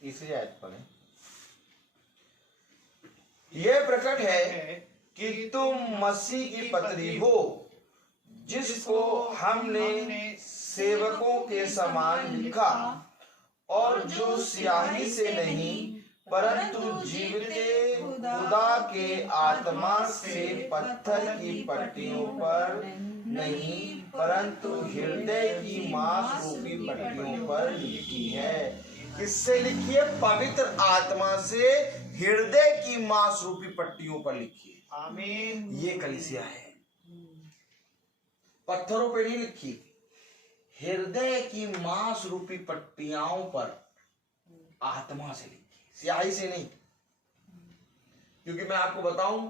तीसरी आयत पढ़ें। यह प्रकट है कि तुम मसीह की पत्री हो, जिसको हमने सेवकों के समान लिखा, और जो स्याही से नहीं परंतु जीवते खुदा के आत्मा से पत्थर की पट्टियों पर नहीं परंतु हृदय की मांस रूपी पट्टियों पर लिखी है। किससे लिखी है? पवित्र आत्मा से हृदय की मांस रूपी पट्टियों पर लिखी है। आमीन। ये कलीसिया है। पत्थरों पे नहीं लिखी, हृदय की मांस रूपी पट्टियाओं पर आत्मा से लिखी, स्याही से नहीं। क्योंकि मैं आपको बताऊं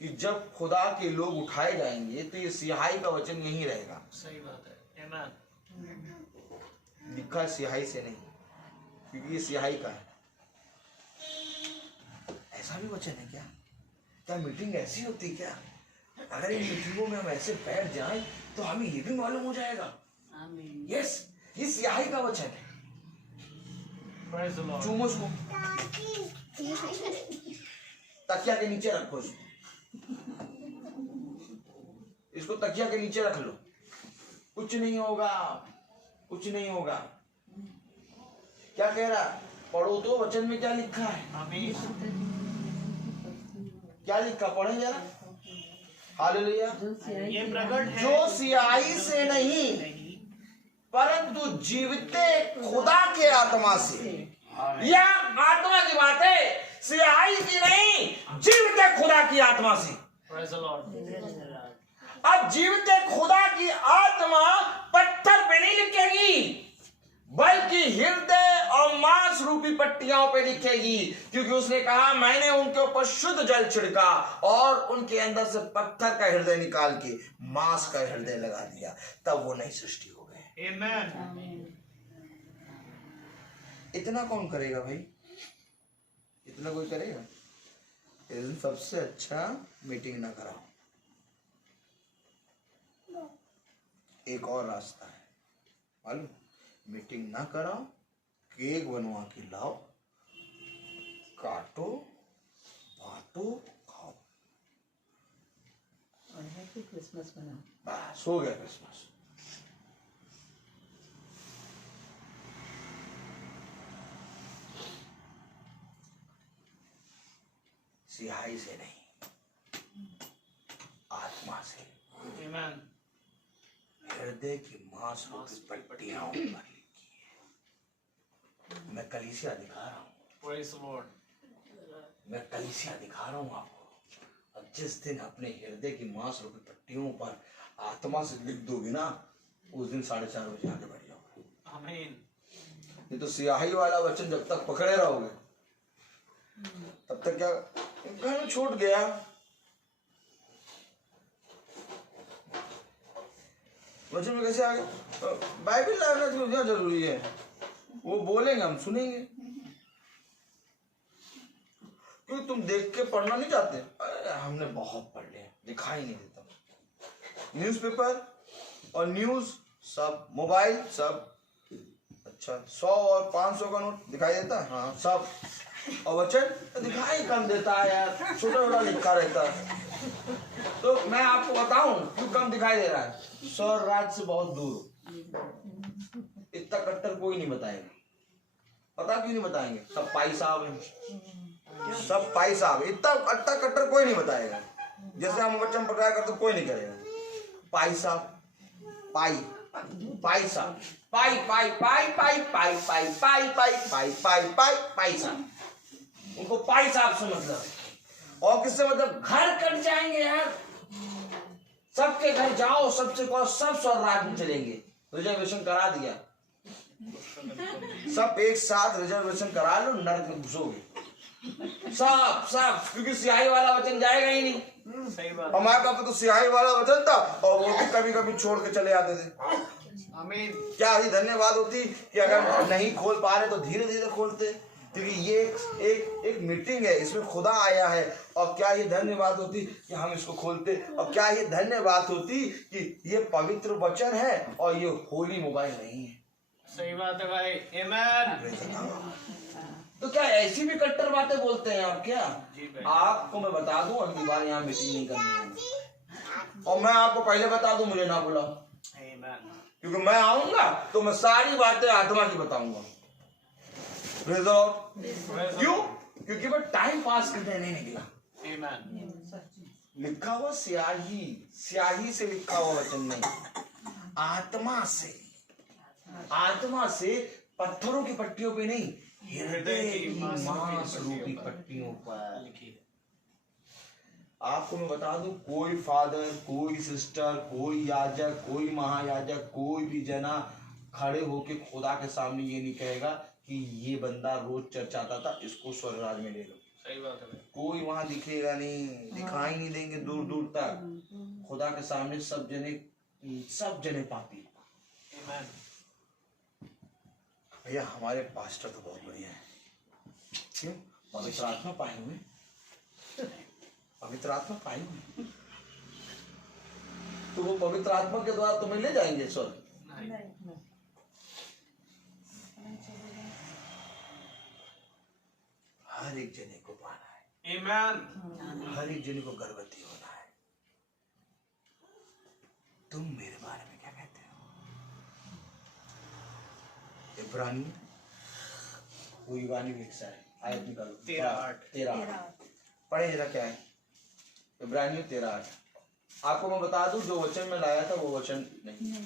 कि जब खुदा के लोग उठाए जाएंगे तो ये स्याही का वचन यही रहेगा। सही बात है। आमीन। लिखा स्याही से नहीं, क्योंकि ये स्याही का है। ऐसा भी वचन है क्या? क्या मीटिंग ऐसी होती क्या? अगर इन मीटिंगों में हम ऐसे बैठ जाएं तो हमें ये भी मालूम हो जाएगा। यस, ये स्याही का वचन है। Praise the Lord. चूमो उसको, तकिया के नीचे रखो इसको तकिया के नीचे रख लो। कुछ नहीं होगा, कुछ नहीं होगा। क्या कह रहा? पढ़ो तो वचन में क्या लिखा है। आमीन। क्या लिखा? पढ़े जरा। हालेलुया। ये प्रकट है जो स्याही से नहीं परंतु जीवते खुदा के आत्मा से। यह आत्मा की बात है, स्याही की नहीं, जीवते खुदा की आत्मा से। Praise the Lord. अब जीवते खुदा की आत्मा पत्थर पे नहीं लिखेगी, बल्कि हृदय और मांस रूपी पट्टियों पे लिखेगी, क्योंकि उसने कहा मैंने उनके ऊपर शुद्ध जल छिड़का और उनके अंदर से पत्थर का हृदय निकाल के मांस का हृदय लगा दिया, तब वो नई सृष्टि हो गए। आमीन। इतना कौन करेगा भाई? इतना कोई करेगा? इस दिन सबसे अच्छा मीटिंग ना कराओ। एक और रास्ता है मालूम, मीटिंग ना कराओ, केक बनवा के लाओ, काटो, बांटो, खाओ, और हैप्पी क्रिसमस मनाओ। बस हो गया क्रिसमस। सिहाई से नहीं, आत्मा से, आमीन। हृदय की मांस रूपी पट्टियां ऊपर लिखी है। मैं कलीसिया दिखा रहा हूँ, Praise the Lord. मैं कलीसिया दिखा रहा हूँ आपको। और जिस दिन अपने हृदय की मांस रूपी पट्टियों पर आत्मा से लिख दोगे ना, उस दिन 4:30 बजे आगे बढ़ जाओगे। आमीन। ये तो सियाही वाला वचन जब तक पकड़े रहोगे तब तक क्या घर छूट गया। वचन में कैसे आ गए? बाइबल लाना क्यों जरूरी है? वो बोलेंगे, हम सुनेंगे। क्यों तुम देख के पढ़ना नहीं चाहते? अरे हमने बहुत पढ़ लिया, दिखाई नहीं देता। न्यूज़पेपर और न्यूज सब, मोबाइल सब, अच्छा 100 और 500 का नोट दिखाई देता है? हाँ सब। और वचन दिखाई कम देता है यार, छोटा छोटा लिखा रहता है। तो मैं आपको बताऊं क्यों कम दिखाई दे रहा है? स्वर्ग राज्य से बहुत दूर। इतना कट्टर कोई नहीं बताएगा। पता क्यों नहीं बताएंगे? सब पाई साहब हैं, सब पाई साहब। इतना कट्टर कोई नहीं बताएगा। जैसे हम वचन प्रचार करते कोई नहीं करेगा। पाई साहब, पाई साहब, पाई पाई पाई पाई पाई पाई पाई पाई पाई पाई पाई पाई साहब। उनको पाई साहब से मतलब, और किससे मतलब? घर कट जाएंगे यार। सबके घर जाओ, सबसे कहो, सब स्वर्ग राज्य में चलेंगे। रिजर्वेशन करा दिया, सब एक साथ रिजर्वेशन करा लो, नरक में घुसोगे सब सब, क्योंकि सियाही वाला वचन जाएगा ही नहीं। सही बात। हमारे पास तो सियाही वाला वचन था और वो भी कभी कभी छोड़ के चले आते थे। आमीन। क्या ही धन्यवाद होती कि अगर नहीं खोल पा रहे तो धीरे धीरे खोलते, क्योंकि ये एक मीटिंग है, इसमें खुदा आया है। और क्या ये धन्यवाद होती कि हम इसको खोलते, और क्या ये धन्यवाद होती कि ये पवित्र वचन है और ये होली मोबाइल नहीं है। सही बात है भाई। आमीन। तो क्या ऐसी भी कट्टर बातें बोलते हैं आप? क्या जी भाई। आपको मैं बता दूं, अगली बार यहाँ मीटिंग नहीं करनी है। और मैं आपको पहले बता दूं, मुझे ना बुलाओ, आमीन। क्योंकि मैं आऊंगा तो मैं सारी बातें आत्मा की बताऊंगा। क्यों? क्योंकि मैं टाइम पास करने नहीं निकला। आमीन। लिखा हुआ स्याही से लिखा हुआ वचन नहीं, आत्मा से पत्थरों की पट्टियों पे नहीं, हृदय की मांस रूपी पट्टियों पर लिखी। आपको मैं बता दूं, कोई फादर, कोई सिस्टर, कोई याजक, कोई महायाजक, कोई भी जना खड़े होके खुदा के सामने ये नहीं कहेगा कि ये बंदा रोज चर्च आता था, इसको स्वर्ग राज्य में ले लो। सही बात है। कोई वहां दिखेगा नहीं, दिखाई नहीं देंगे दूर दूर तक। खुदा के सामने सब जने पापी। आमीन। भैया हमारे पास्टर तो बहुत बढ़िया है। क्यों? पवित्र आत्मा पाए हुए, पवित्र आत्मा पाए हुए, तो वो पवित्र आत्मा के द्वारा तुम्हें ले जाएंगे स्वर्ग। हर एक जने को पाना है। आमीन। हर एक जने को गर्भवती होना है। तुम मेरे बारे में क्या कहते हो? इब्रानी, वो इब्रानी में हिस्सा है, आयत निकालो 13:8 पढ़े जरा क्या है। इब्रानी 13:8। आपको मैं बता दूं, जो वचन में लाया था वो वचन नहीं।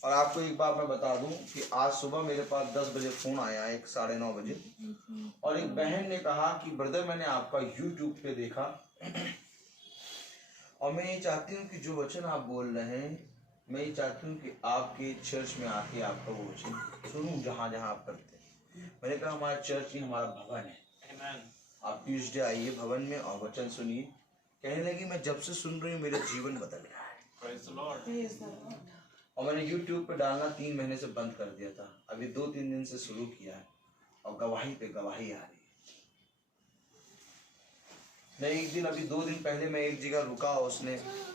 और आपको एक बात मैं बता दूं कि आज सुबह मेरे पास 10 बजे फोन आया, 9:30 बजे, और एक बहन ने कहा कि ब्रदर मैंने आपका यूट्यूब पे देखा और मैं ये चाहती हूँ कि जो वचन आप बोल रहे हैं मैं ये चाहती हूँ कि आपके चर्च में आके आपका वो वचन सुनूं जहाँ जहाँ आप करते हैं। मैंने कहा हमारा चर्च ही हमारा भवन है, आप ट्यूसडे आइए भवन में और वचन सुनिए। कहने लगी मैं जब से सुन रही हूँ मेरा जीवन बदल रहा है। और मैंने YouTube पे डालना 3 महीने से बंद कर दिया था, अभी 2-3 दिन से शुरू किया है और गवाही पे गवाही आ रही है। मैं एक दिन अभी 2 दिन पहले मैं एक जगह रुका,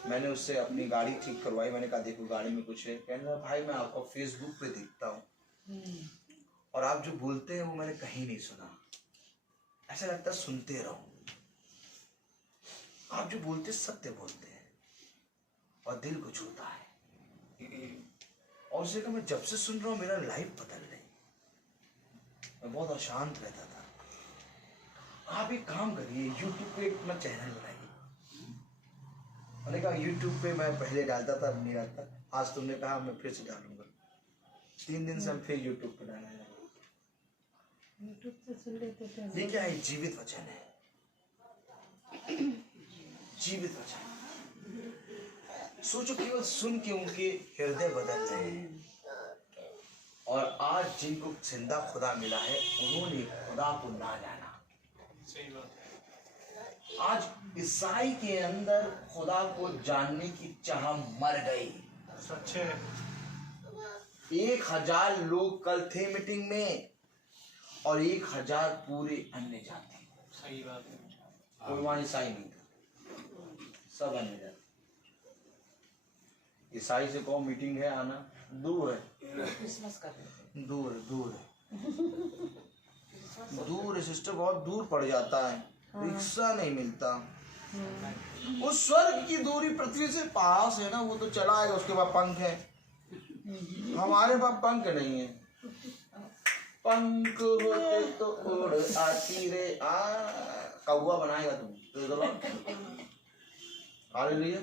मैंने उससे अपनी गाड़ी ठीक करवाई। मैंने कहा देखो गाड़ी में कुछ है। कहने लगा भाई मैं आपको फेसबुक पे देखता हूँ और आप जो बोलते हैं वो मैंने कहीं नहीं सुना, ऐसा लगता है सुनते रहो। आप जो बोलते सत्य बोलते हैं और दिल को छूता है। और उसे कहा मैं जब से सुन रहा हूँ मेरा लाइफ बदल रही, मैं बहुत अशांत रहता था। आप एक काम करिए, YouTube पे अपना चैनल बनाइए। मैंने कहा YouTube पे मैं पहले डालता था, अब नहीं डालता। आज तुमने कहा मैं फिर से डालूंगा। 3 दिन से हम फिर YouTube पे डालने लगे। यूट्यूब से सुन लेते थे। ये क्या है? जीवित वचन है, जीवित वचन। सोचो केवल सुन के उनके हृदय बदल रहे हैं। और आज जिनको जिंदा खुदा मिला है उन्होंने खुदा को ना जाना। सही बात है। आज ईसाई के अंदर खुदा को जानने की चाह मर गई। सच है। 1000 लोग कल थे मीटिंग में और 1000 पूरे अन्य जाति। सही बात है। कोई वहां ईसाई नहीं था, सब अन्य जाति। ईसाई से कहो मीटिंग है आना, दूर है, क्रिसमस कर रहे दूर है, दूर है, दूर है सिस्टर, बहुत दूर पड़ जाता है, रिक्शा नहीं मिलता। वो स्वर्ग की दूरी पृथ्वी से पास है ना, वो तो चला आएगा, उसके बाद पंख है। हमारे पास पंख नहीं है। पंख होते तो उड़ आती रे कौवा बनाएगा तुम तो। हालेलुया।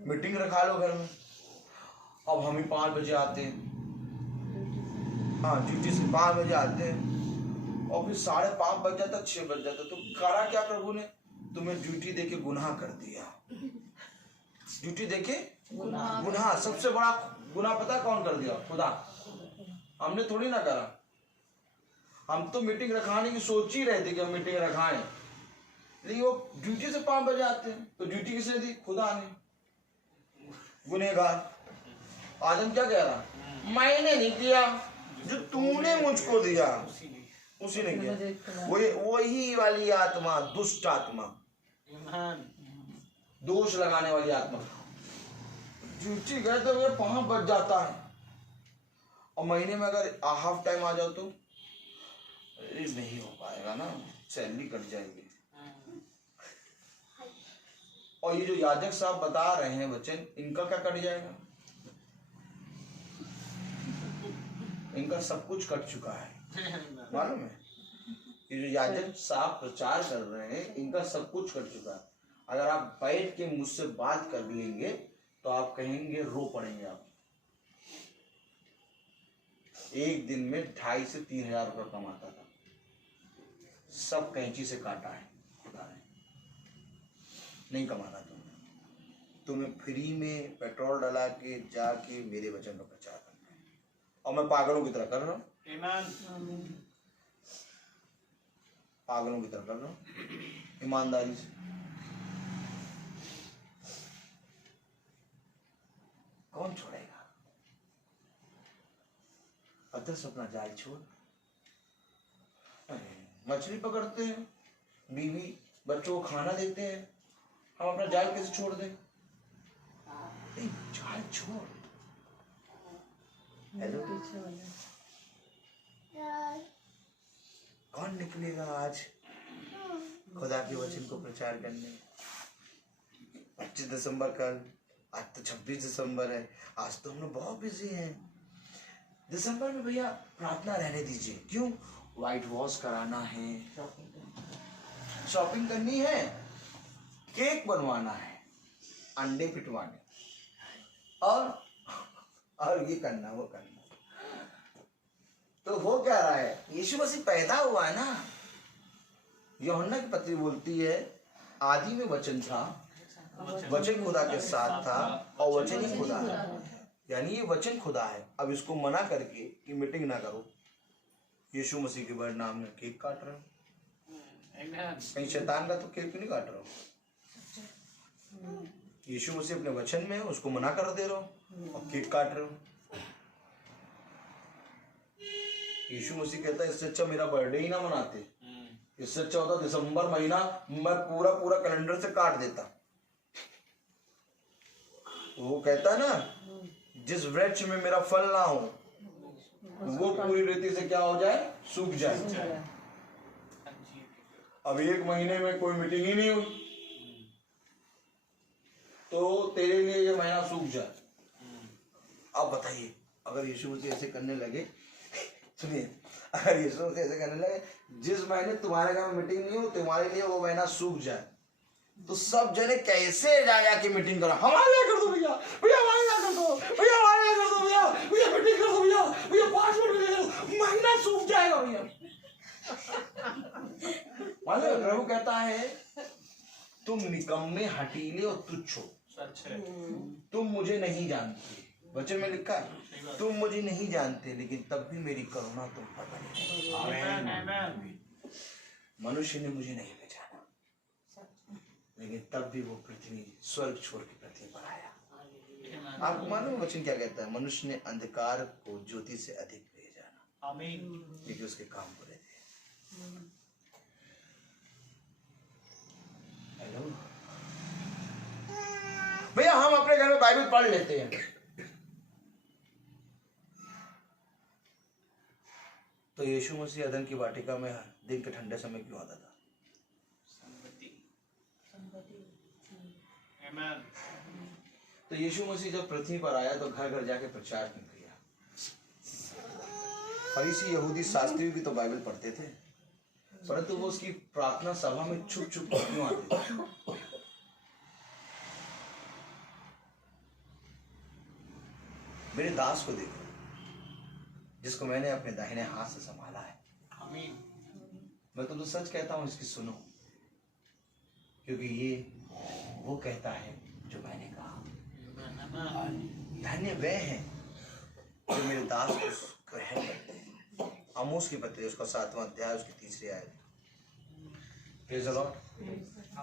मीटिंग रखा लो घर में। अब हम ही 5 बजे आते हैं, हाँ ड्यूटी से 5 बजे आते हैं और फिर 5:30 बज जाता, 6 बज जाता। तो करा क्या प्रभु ने? तुम्हें ड्यूटी देके गुनाह कर दिया। ड्यूटी देके गुनाह, सबसे बड़ा गुनाह पता कौन कर दिया? खुदा। हमने थोड़ी ना करा। हम तो मीटिंग रखाने की सोच ही रहे थे कि हम मीटिंग रखाएं, लेकिन वो ड्यूटी से 5 बजे आते हैं। तो ड्यूटी किसने दी? खुदा ने। गुनहगार। आदम क्या कह रहा? मैंने नहीं किया, जो तूने मुझको दिया उसी ने किया। वही वाली आत्मा, दुष्ट आत्मा, दोष लगाने वाली आत्मा। ड्यूटी गए तो 5 बज जाता है और महीने में अगर हाफ टाइम आ जाओ तो नहीं हो पाएगा ना, सैलरी कट जाएगी। और ये जो याजक साहब बता रहे हैं वचन, इनका क्या कट जाएगा? इनका सब कुछ कट चुका है, मालूम है? ये जो याजक साहब प्रचार कर रहे हैं, इनका सब कुछ कट चुका है। अगर आप बैठ के मुझसे बात कर लेंगे तो आप कहेंगे, रो पड़ेंगे आप। एक दिन में 2,500 से 3,000 रुपये कमाता था, सब कैंची से काटा है खुदा ने। नहीं कमाना तुम्हें फ्री में पेट्रोल डला के जाके मेरे वचन का प्रचार करना है। और मैं पागलों की तरह कर रहा हूँ, पागलों की तरह कर रहा हूँ, ईमानदारी से। कौन छोड़ेगा? अदस अपना जाल छोड़। मछली पकड़ते हैं, बीवी बच्चों को खाना देते हैं, हम अपना जाल कैसे छोड़ दें? नहीं, जाल छोड़। हेलो, कौन निकलेगा आज खुदा के वचन को प्रचार करने? 25 दिसंबर कल, आज तो 26 दिसंबर है। आज तो हम लोग बहुत बिजी हैं। दिसंबर में भैया प्रार्थना रहने दीजिए। क्यों? व्हाइट वॉश कराना है, शॉपिंग करनी है, केक बनवाना है, अंडे पिटवाने, और ये करना वो करना। तो हो क्या रहा है? यीशु मसीह पैदा हुआ है ना। यूहन्ना की पत्री बोलती है, आदि में वचन था वचन खुदा के साथ था और वचन ही खुदा है, यानी ये वचन खुदा है। अब इसको मना करके कि मीटिंग ना करो, यीशु मसीह के बड़े नाम में केक काट रहे हो, कहीं शैतान का तो केक नहीं काट रहे हो। यीशु मसीह अपने वचन में उसको मना कर दे रहे हो और केक काट रहे हो। यीशु मसीह कहता है इससे अच्छा मेरा बर्थडे ही ना मनाते, इससे अच्छा होता दिसंबर महीना मैं पूरा पूरा कैलेंडर से काट देता। वो कहता है ना जिस वृक्ष में मेरा फल ना हो वो पूरी रीति से क्या हो जाए, सूख जाए। अब 1 महीने में कोई मीटिंग ही नहीं हुई तो तेरे लिए ये महीना सूख जाए। अब बताइए अगर यीशु मसीह ऐसे करने लगे, सुनिए, अगर यीशु मसीह ऐसे करने लगे जिस महीने तुम्हारे घर में मीटिंग नहीं हो तुम्हारे लिए वो महीना सूख जाए, तो सब जने कैसे जा के मीटिंग करो, हमारे यहाँ कर दो भैया, भैया हमारे यहाँ कर दो, भैया हमारे यहाँ कर दो, भैया भैया मीटिंग कर दो, भैया भैया 5 मिनट में महीना सूख जाएगा भैया। मतलब प्रभु कहता है तुम निकम्मे, हटीले और तुच्छ हो, तुम मुझे नहीं जानते। वचन में लिखा है तुम मुझे नहीं जानते लेकिन तब भी मेरी करुणा तुम पर बनी रही। मनुष्य ने मुझे नहीं पहचाना लेकिन तब भी वो पृथ्वी स्वर्ग छोड़ के पृथ्वी पर आया। आपको मालूम वचन क्या कहता है, मनुष्य ने अंधकार को ज्योति से अधिक प्रिय जाना, क्योंकि उसके काम बुरे थे। हेलो भैया, हम अपने घर में बाइबल पढ़ लेते हैं तो यीशु मसीह अदन की वाटिका में दिन के ठंडे समय क्यों आता था? तो यीशु मसीह जब पृथ्वी पर आया तो घर घर जाके प्रचार क्यों किया? फरीसी यहूदी शास्त्रियों की तो बाइबल पढ़ते थे, परंतु वो उसकी प्रार्थना सभा में छुप छुप कर क्यों आते थे? मेरे दास को देखो जिसको मैंने अपने दाहिने हाथ से संभाला है। आमीन। मैं तुमको सच कहता हूं इसकी सुनो, क्योंकि ये वो कहता है जो मैंने कहा। धन्य वे हैं जो मेरे दास को ग्रहण करते हैं। आमोस की पत्री उसका 7वां अध्याय उसकी 3री आयत। Praise the Lord.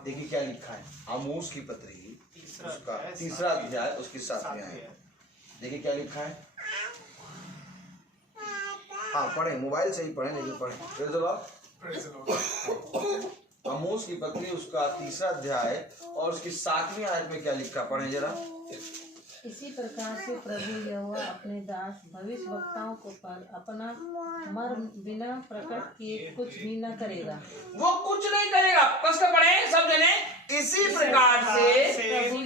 देखिए क्या लिखा है, आमोस की पत्री उसका 3रा अध्याय उसकी 7वीं आयत। देखिए क्या लिखा है। हाँ पढ़े, मोबाइल से ही पढ़े लेकिन पढ़े। Praise the Lord. आमोस की पत्री उसका 3रा अध्याय और उसकी 7वीं आयत में क्या लिखा, पढ़े जरा। इसी प्रकार से प्रभु यहोवा अपने दास भविष्यवक्ताओं को पर अपना मर्म बिना प्रकट किए कुछ भी न करेगा। वो कुछ नहीं करेगा। कष्ट पढ़े सब जने। इसी प्रकार से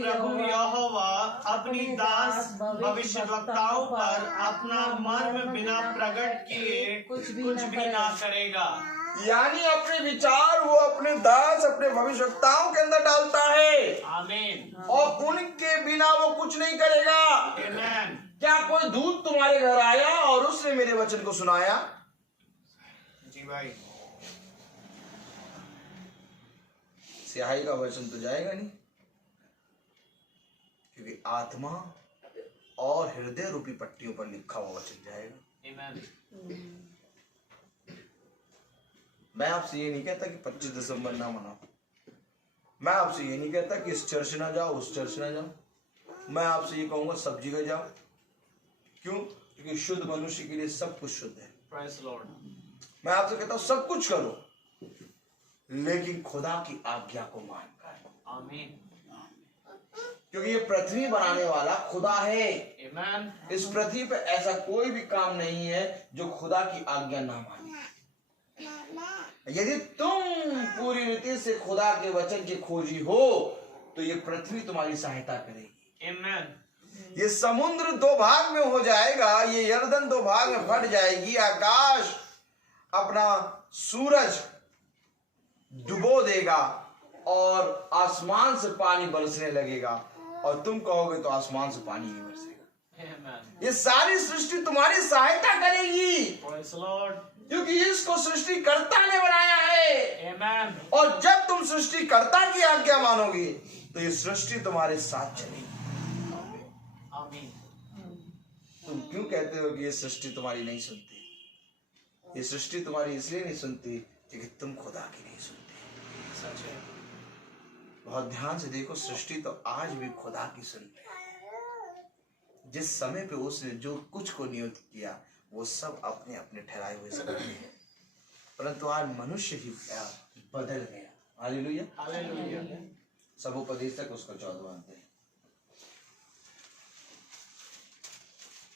प्रभु यहोवा अपनी दास भविष्यवक्ताओं पर अपना मर्म बिना प्रकट किए कुछ भी ना करेगा। यानी अपने विचार वो अपने दास अपने भविष्यवक्ताओं के अंदर डालता है। आमीन। और उनके बिना वो कुछ नहीं करेगा। आमीन। क्या कोई दूत तुम्हारे घर आया और उसने मेरे वचन को सुनाया? जी भाई। स्याही का वचन तो जाएगा नहीं, क्योंकि आत्मा और हृदय रूपी पट्टियों पर लिखा हुआ वचन जाएगा। आमीन। मैं आपसे ये नहीं कहता कि 25 दिसंबर ना मनाओ। मैं आपसे ये नहीं कहता कि इस चर्च ना जाओ उस चर्च ना जाओ। मैं आपसे ये कहूंगा सब जगह जाओ। क्यों? क्योंकि शुद्ध मनुष्य के लिए सब कुछ शुद्ध है। Praise the Lord. मैं आपसे कहता हूं सब कुछ करो लेकिन खुदा की आज्ञा को मानकर। आमीन। क्योंकि ये पृथ्वी बनाने वाला खुदा है। आमीन। इस पृथ्वी पे ऐसा कोई भी काम नहीं है जो खुदा की आज्ञा ना माने। यदि तुम पूरी रीति से खुदा के वचन की खोजी हो तो ये पृथ्वी तुम्हारी सहायता करेगी। आमीन। ये समुद्र 2 भाग में हो जाएगा, ये यर्दन 2 भाग में फट जाएगी, आकाश अपना सूरज डुबो देगा और आसमान से पानी बरसने लगेगा और तुम कहोगे तो आसमान से पानी नहीं बरसेगा। ये सारी सृष्टि तुम्हारी सहायता करेगी। Praise the Lord. क्योंकि इसको सृष्टिकर्ता ने बनाया है। आमीन। और जब तुम सृष्टिकर्ता की आज्ञा मानोगे तो ये सृष्टि तुम्हारे साथ चलेगी। आमीन। तुम क्यों कहते हो कि ये सृष्टि तुम्हारी नहीं सुनती? ये सृष्टि तुम्हारी इसलिए नहीं सुनती क्योंकि तुम खुदा की नहीं सुनते। सच है। बहुत ध्यान से देखो, सृष्टि तो आज भी खुदा की सुनती है। जिस समय पे उसने जो कुछ को नियुक्त किया वो सब अपने अपने ठहराए हुए समय हैं, परंतु आज मनुष्य ही बदल गया। Hallelujah, hallelujah. सब उपदेशक उसका 14वां अध्याय।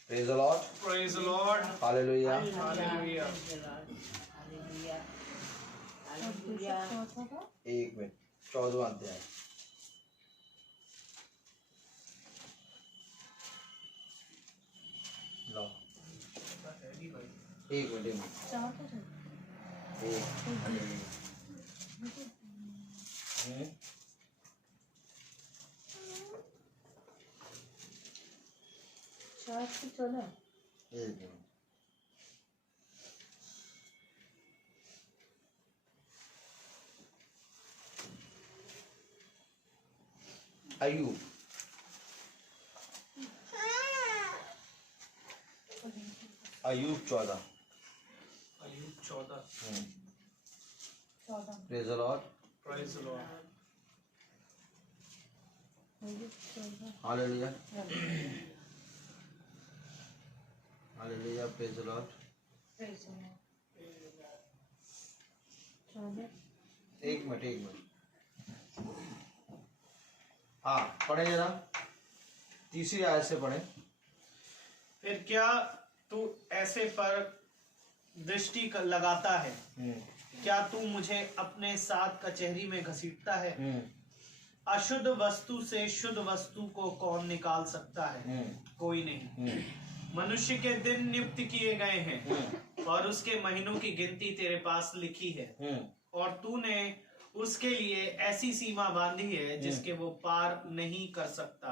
Praise the Lord. Praise the Lord. Hallelujah. Hallelujah. एक मिनट, 14वां अध्याय। लो, एक minute. Ayyub Ayyub 14। Ayyub 14। Praise the Lord. Praise the Lord. Hallelujah. Hallelujah. Praise the Lord. एक मिनट। हाँ, पढ़े जरा, तीसरी आयत से पढ़े। फिर क्या तू ऐसे पर दृष्टि लगाता है? क्या तू मुझे अपने साथ कचहरी में घसीटता है? अशुद्ध वस्तु से शुद्ध वस्तु को कौन निकाल सकता है? कोई नहीं। मनुष्य के दिन नियुक्त किए गए हैं और उसके महीनों की गिनती तेरे पास लिखी है, और तूने उसके लिए ऐसी सीमा बांधी है जिसके वो पार नहीं कर सकता।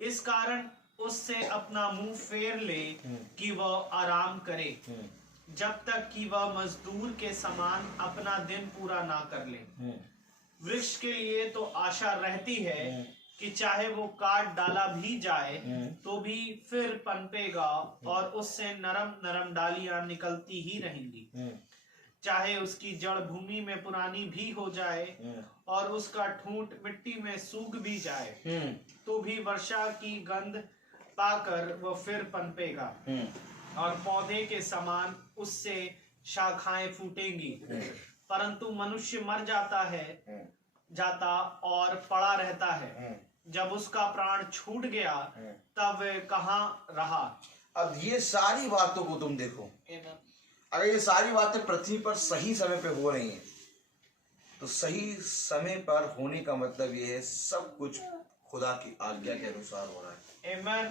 इस कारण उससे अपना मुंह फेर ले कि वह आराम करे, जब तक कि वह मजदूर के समान अपना दिन पूरा ना कर ले। वृक्ष के लिए तो आशा रहती है कि चाहे वो काट डाला भी जाए तो भी फिर पनपेगा, और उससे नरम नरम डालियां निकलती ही रहेंगी। चाहे उसकी जड़ भूमि में पुरानी भी हो जाए और उसका ठूंठ मिट्टी में सूख भी जाए, तो भी वर्षा की गंध पाकर वह फिर पनपेगा, और पौधे के समान उससे शाखाएं फूटेंगी। परंतु मनुष्य मर जाता और पड़ा रहता है। जब उसका प्राण छूट गया तब वह कहाँ रहा? अब ये सारी बातों को तुम देखो, अगर ये सारी बातें पृथ्वी पर सही समय पे हो रही हैं, तो सही समय पर होने का मतलब ये है सब कुछ खुदा की आज्ञा के अनुसार हो रहा है। आमीन।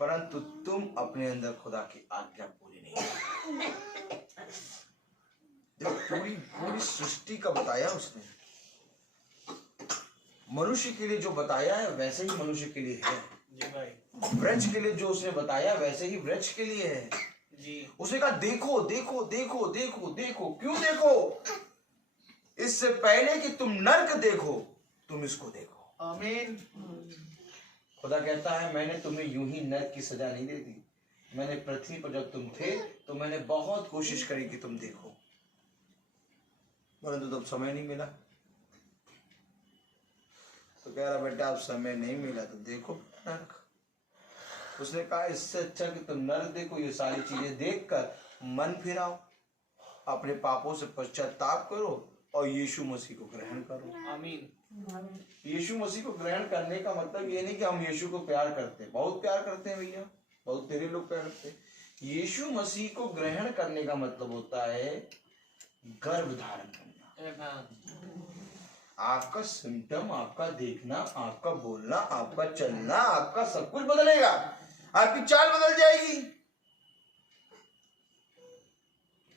परंतु तुम अपने अंदर खुदा की आज्ञा पूरी नहीं कर। पूरी सृष्टि का बताया उसने, मनुष्य के लिए जो बताया है वैसे ही मनुष्य के लिए है जी भाई। वृक्ष के लिए जो उसने बताया वैसे ही वृक्ष के लिए है जी। उसने कहा देखो देखो देखो देखो देखो। क्यों देखो? इससे पहले कि तुम नर्क देखो, तुम इसको देखो। आमीन। खुदा कहता है मैंने तुम्हें यूं ही नर्क की सजा नहीं दे दी। मैंने पृथ्वी पर जब तुम थे तो मैंने बहुत कोशिश करी कि तुम देखो, परंतु तब समय नहीं मिला। तो कह रहा बेटा अब समय नहीं मिला तो देखो नर्क। उसने कहा इससे अच्छा कि तुम नर्क देखो, ये सारी चीजें देखकर मन फिराओ, अपने पापों से पश्चाताप करो और यीशु मसीह को ग्रहण करो। आमीन। यीशु मसीह को ग्रहण करने का मतलब ये नहीं कि हम यीशु को प्यार करते हैं, बहुत प्यार करते हैं भैया, बहुत तेरे लोग प्यार करते हैं। यीशु मसीह को ग्रहण करने का मतलब होता है गर्भ धारण करना। आपका सिम्टम, आपका देखना, आपका बोलना, आपका चलना, आपका सब कुछ बदलेगा। आपकी चाल बदल जाएगी,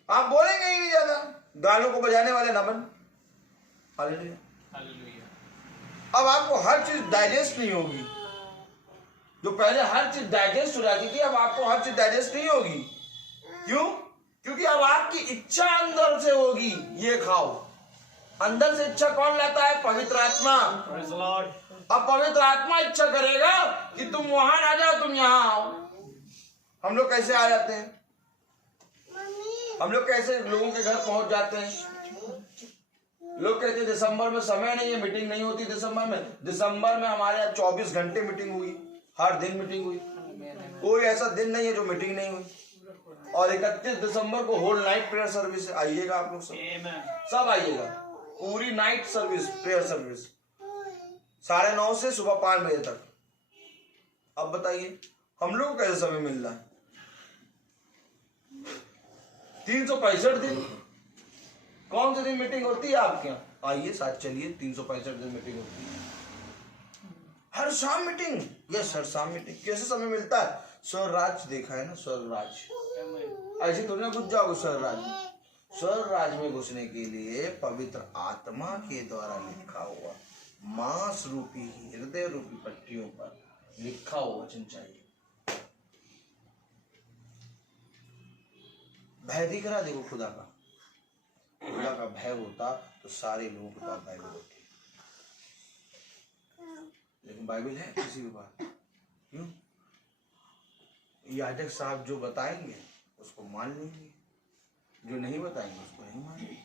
आप बोलेंगे ही नहीं ज्यादा, गालों को बजाने वाले ना बन। हालेलुया। अब आपको हर चीज डाइजेस्ट नहीं होगी। जो पहले हर चीज डाइजेस्ट हो जाती थी, अब आपको हर चीज डाइजेस्ट नहीं होगी। क्यों? क्योंकि अब आपकी इच्छा अंदर से होगी ये खाओ, अंदर से इच्छा कौन लाता है? पवित्र आत्मा। Praise the Lord. अब पवित्र आत्मा इच्छा करेगा कि तुम वहां ना जाओ, तुम यहाँ आओ। हम लोग कैसे आ जाते हैं? हम लोग कैसे लोगों के घर पहुंच जाते हैं? लोग कहते हैं दिसंबर में समय नहीं है, मीटिंग नहीं होती दिसंबर में। दिसंबर में हमारे यहाँ 24 घंटे मीटिंग हुई, हर दिन मीटिंग हुई। कोई ऐसा दिन नहीं है जो मीटिंग नहीं हुई। और 31 दिसंबर को होल नाइट प्रेयर सर्विस है, आइएगा आप लोग सब आइएगा। पूरी नाइट सर्विस, प्रेयर सर्विस 9:30 से सुबह 5 बजे तक। अब बताइए हम लोग को कैसे समय मिल रहा है? 365 दिन कौन से दिन मीटिंग होती है आपके यहाँ? आइए साथ चलिए, 365 दिन मीटिंग होती है। हर शाम मीटिंग, यस हर शाम मीटिंग। कैसे समय मिलता है? स्वर्गराज देखा है ना, स्वर्गराज। ऐसे थोड़ी ना घुस जाओगे स्वर्गराज में। स्वर्गराज में घुसने के लिए पवित्र आत्मा के द्वारा लिखा हुआ मांस रूपी हृदय रूपी पट्टियों पर लिखा हुआ वचन चाहिए। भय दिख रहा, देखो खुदा का। खुदा का भय होता तो सारे लोगों के पास बाइबल होती, लेकिन बाइबल है किसी के पास? क्यों? याजक साहब जो बताएंगे उसको मान लेंगे, जो नहीं बताएंगे उसको नहीं मानेंगे।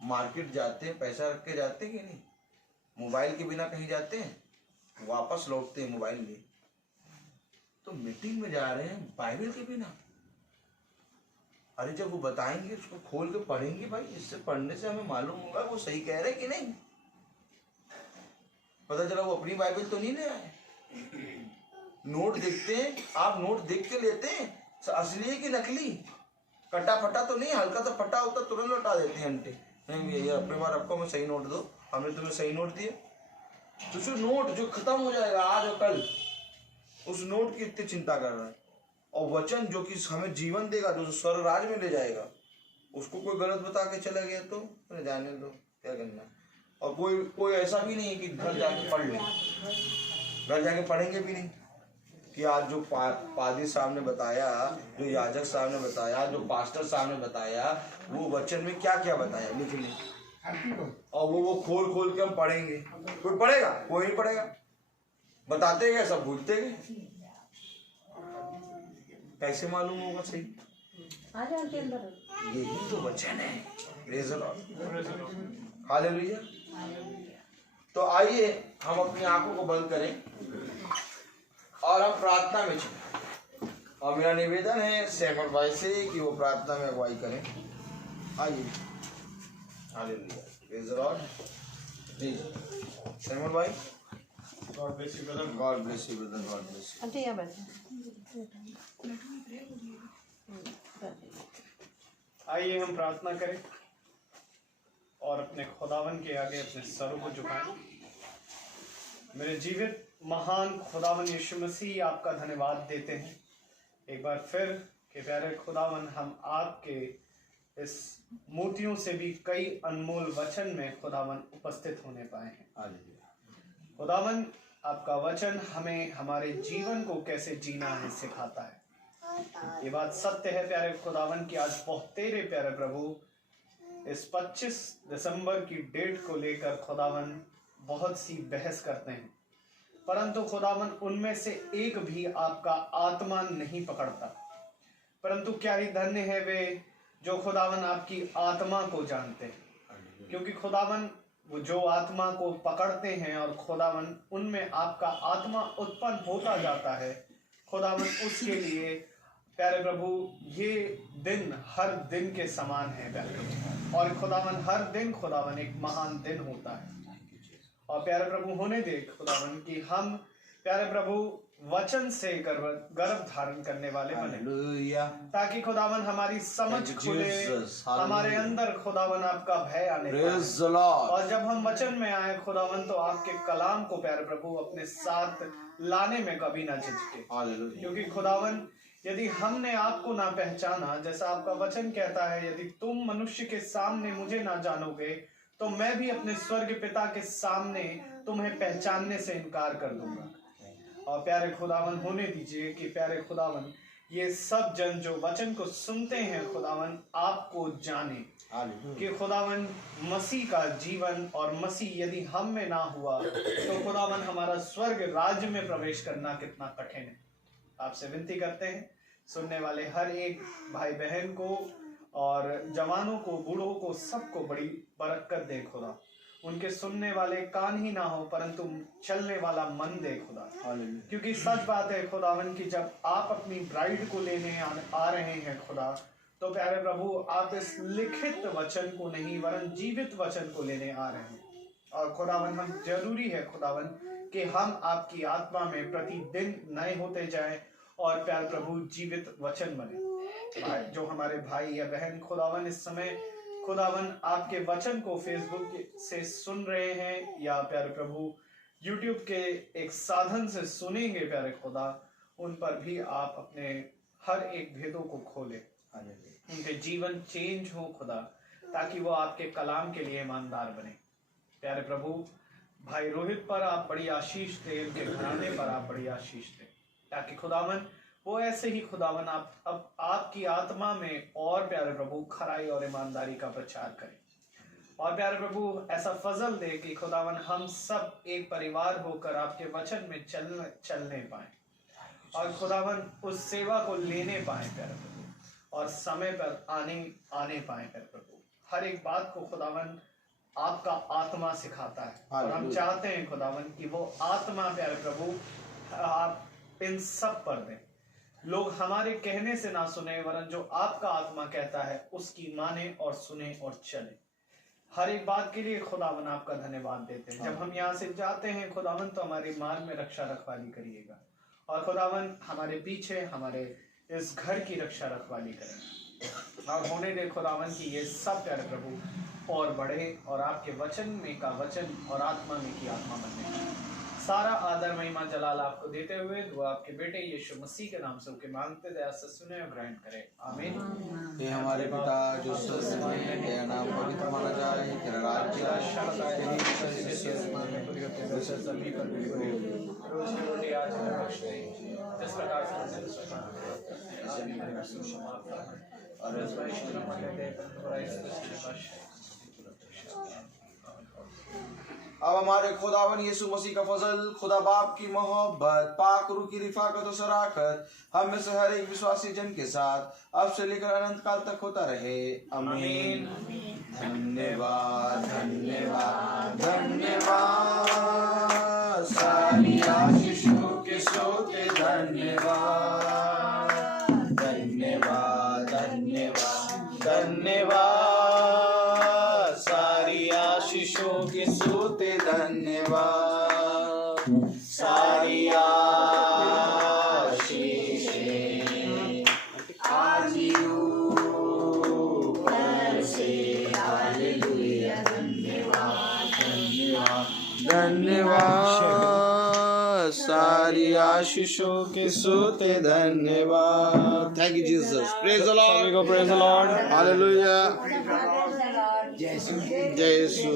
मार्केट जाते हैं, पैसा रख के जाते हैं कि नहीं? मोबाइल के बिना कहीं जाते हैं, वापस लौटते हैं मोबाइल ले। तो मीटिंग में जा रहे हैं बाइबल के बिना। अरे जब वो बताएंगे उसको खोल के पढ़ेंगे भाई, इससे पढ़ने से हमें मालूम होगा वो सही कह रहे कि नहीं। पता चला वो अपनी बाइबल तो नहीं ले आए। नोट देखते हैं, आप नोट देख के लेते हैं असली है कि नकली? कटा फटा तो नहीं, हल्का सा फटा होता तुरंत लौटा देते हैं अंटे। नहीं भैया अपने बार आपको हमें सही नोट दो, हमने तुम्हें सही नोट दिए। तो जो नोट जो खत्म हो जाएगा आज और कल, उस नोट की इतनी चिंता कर रहा है। और वचन जो कि हमें जीवन देगा, जो स्वर्गराज में ले जाएगा, उसको कोई गलत बता के चला गया तो जाने दो, क्या करना। और कोई ऐसा भी नहीं है कि घर जाके पढ़ ले, घर जाके पढ़ेंगे भी नहीं कि आज जो पादी साहब ने बताया, जो याजक साहब ने बताया, जो पास्टर साहब ने बताया, वो वचन में क्या क्या बताया लिख ले, और वो खोल खोल के हम पढ़ेंगे। कोई पढ़ेगा? कोई नहीं पढ़ेगा। बताते गए सब भूलते गए, कैसे मालूम होगा सही? आ जाओ उनके अंदर। यही तो वचन है। Praise the Lord, hallelujah. तो आइए हम अपनी आंखों को बंद करें और हम प्रार्थना में चलें। और मेरा निवेदन है सैमुअल भाई से कि वो प्रार्थना में अगुवाई करें। आइए, हालेलुया, प्रेज़ द लॉर्ड। जी सैमुअल भाई, God bless you, brother. God bless you brother, God bless you. Aunty यहाँ बैठो। आइए हम प्रार्थना करें और अपने खुदावन के आगे अपने सरों को झुकाएं। मेरे जीवित महान खुदावन यीशु मसीह, आपका धन्यवाद देते हैं एक बार फिर कि प्यारे खुदावन, हम आपके इस मोतियों से भी कई अनमोल वचन में खुदावन उपस्थित होने पाए हैं। खुदावन, आपका वचन हमें हमारे जीवन को कैसे जीना है सिखाता है। ये बात सत्य है प्यारे खुदावन कि आज बहुत तेरे प्यारे प्रभु इस 25 दिसंबर की डेट को लेकर खुदावन बहुत सी बहस करते हैं, परंतु खुदावन उनमें से एक भी आपका आत्मा नहीं पकड़ता। परंतु क्या ही धन्य है वे जो खुदावन आपकी आत्मा को जानते हैं, क्योंकि खुदावन वो जो आत्मा को पकड़ते हैं और खुदावन उनमें आपका आत्मा उत्पन्न होता जाता है, खुदावन उसके लिए प्यारे प्रभु ये दिन हर दिन के समान है प्यारे, और खुदावन हर दिन खुदावन एक महान दिन होता है। और प्यारे प्रभु होने दे खुदावन कि हम प्यारे प्रभु वचन से गर्भ धारण करने वाले बने, ताकि खुदावन हमारी समझ खुले, हमारे अंदर खुदावन आपका भय आने पाए। और जब हम वचन में आए खुदावन, तो आपके कलाम को प्यारे प्रभु अपने साथ लाने में कभी ना झिझके, क्योंकि खुदावन यदि हमने आपको ना पहचाना, जैसा आपका वचन कहता है, यदि तुम मनुष्य के सामने मुझे ना जानोगे तो मैं भी अपने स्वर्ग पिता के सामने तुम्हें पहचानने से इनकार कर दूंगा। और प्यारे खुदावन होने दीजिए कि प्यारे खुदावन ये सब जन जो वचन को सुनते हैं खुदावन आपको जाने, कि खुदावन मसीह का जीवन और मसीह यदि हम में ना हुआ तो खुदावन हमारा स्वर्ग राज्य में प्रवेश करना कितना कठिन है। आपसे विनती करते हैं सुनने वाले हर एक भाई बहन को और जवानों को, बूढ़ों को, सबको बड़ी बरकत दे खुदा। उनके सुनने वाले कान ही ना हो परंतु चलने वाला मन दे खुदा। क्योंकि सच बात है खुदावन की जब आप अपनी ब्राइड को लेने आ रहे हैं खुदा, तो प्यारे प्रभु आप इस लिखित वचन को नहीं वरन जीवित वचन को लेने आ रहे हैं। और खुदावन हम जरूरी है खुदावन कि हम आपकी आत्मा में प्रतिदिन नए होते जाएं और प्यारे प्रभु जीवित वचन बने। जो हमारे भाई या बहन खुदावन इस समय खुदावन आपके वचन को फेसबुक से सुन रहे हैं या प्यारे प्रभु यूट्यूब के एक साधन से सुनेंगे, प्यारे खुदा उन पर भी आप अपने हर एक भेदों को खोले, उनके जीवन चेंज हो खुदा, ताकि वो आपके कलाम के लिए ईमानदार बने। प्यारे प्रभु भाई रोहित पर आप बड़ी आशीष दें, उनके घराने पर आप बड़ी आशीष दें, ताकि खुदावन वो ऐसे ही खुदावन आप अब आपकी आत्मा में और प्यारे प्रभु खराई और ईमानदारी का प्रचार करें। और प्यारे प्रभु ऐसा फजल दे कि खुदावन हम सब एक परिवार होकर आपके वचन में चलने पाए और खुदावन उस सेवा को लेने पाए प्यारे प्रभु, और समय पर आने पाए प्यारे प्रभु। हर एक बात को खुदावन आपका आत्मा सिखाता है और हम चाहते हैं खुदावन कि वो आत्मा प्यारे प्रभु आप इन सब पर दें। लोग हमारे कहने से ना सुने वरन जो आपका आत्मा कहता है उसकी माने और सुने और चले। हर एक बात के लिए खुदावन आपका धन्यवाद देते हैं। जब हम यहाँ से जाते हैं खुदावन तो हमारे मार्ग में रक्षा रखवाली करिएगा, और खुदावन हमारे पीछे हमारे इस घर की रक्षा रखवाली करें और होने दे खुदावन की ये सब प्यारे प्रभु और बढ़े और आपके वचन में का वचन और आत्मा में की आत्मा बनने। सारा आदर महिमा जलाल आपको देते हुए दुआ आपके बेटे यीशु मसीह के नाम से उनके मांगते दया से सुने और ग्रहण करें, आमीन। हे हमारे पिता जो स्वर्ग में है, तेरा नाम पवित्र माना जाए, तेरा राज्य आए, सभी पर रोज की रोटी आज हमें बख्श दे, जिस प्रकार से और इस वैश्य में मत दे परंतु बुराई से बच। अब हमारे खुदावन यीशु मसीह का फजल, खुदा बाप की मोहब्बत, पाक रूह की रिफाकत और शराकत हम में से हर एक विश्वासी जन के साथ अब से लेकर अनंत काल तक होता रहे, आमीन। धन्यवाद धन्यवाद धन्यवाद सारी आशीषों के सोते धन्यवाद धन्यवाद धन्यवाद धन्यवाद सारी आशीषों के सोते धन्यवाद सारी आशीषें आज ऊपर से हालेलुया धन्यवाद धन्यवाद धन्यवाद सारी आशीषों के सोते धन्यवाद। Thank you Jesus, praise the Lord, praise the Lord, hallelujah, जय यीशु।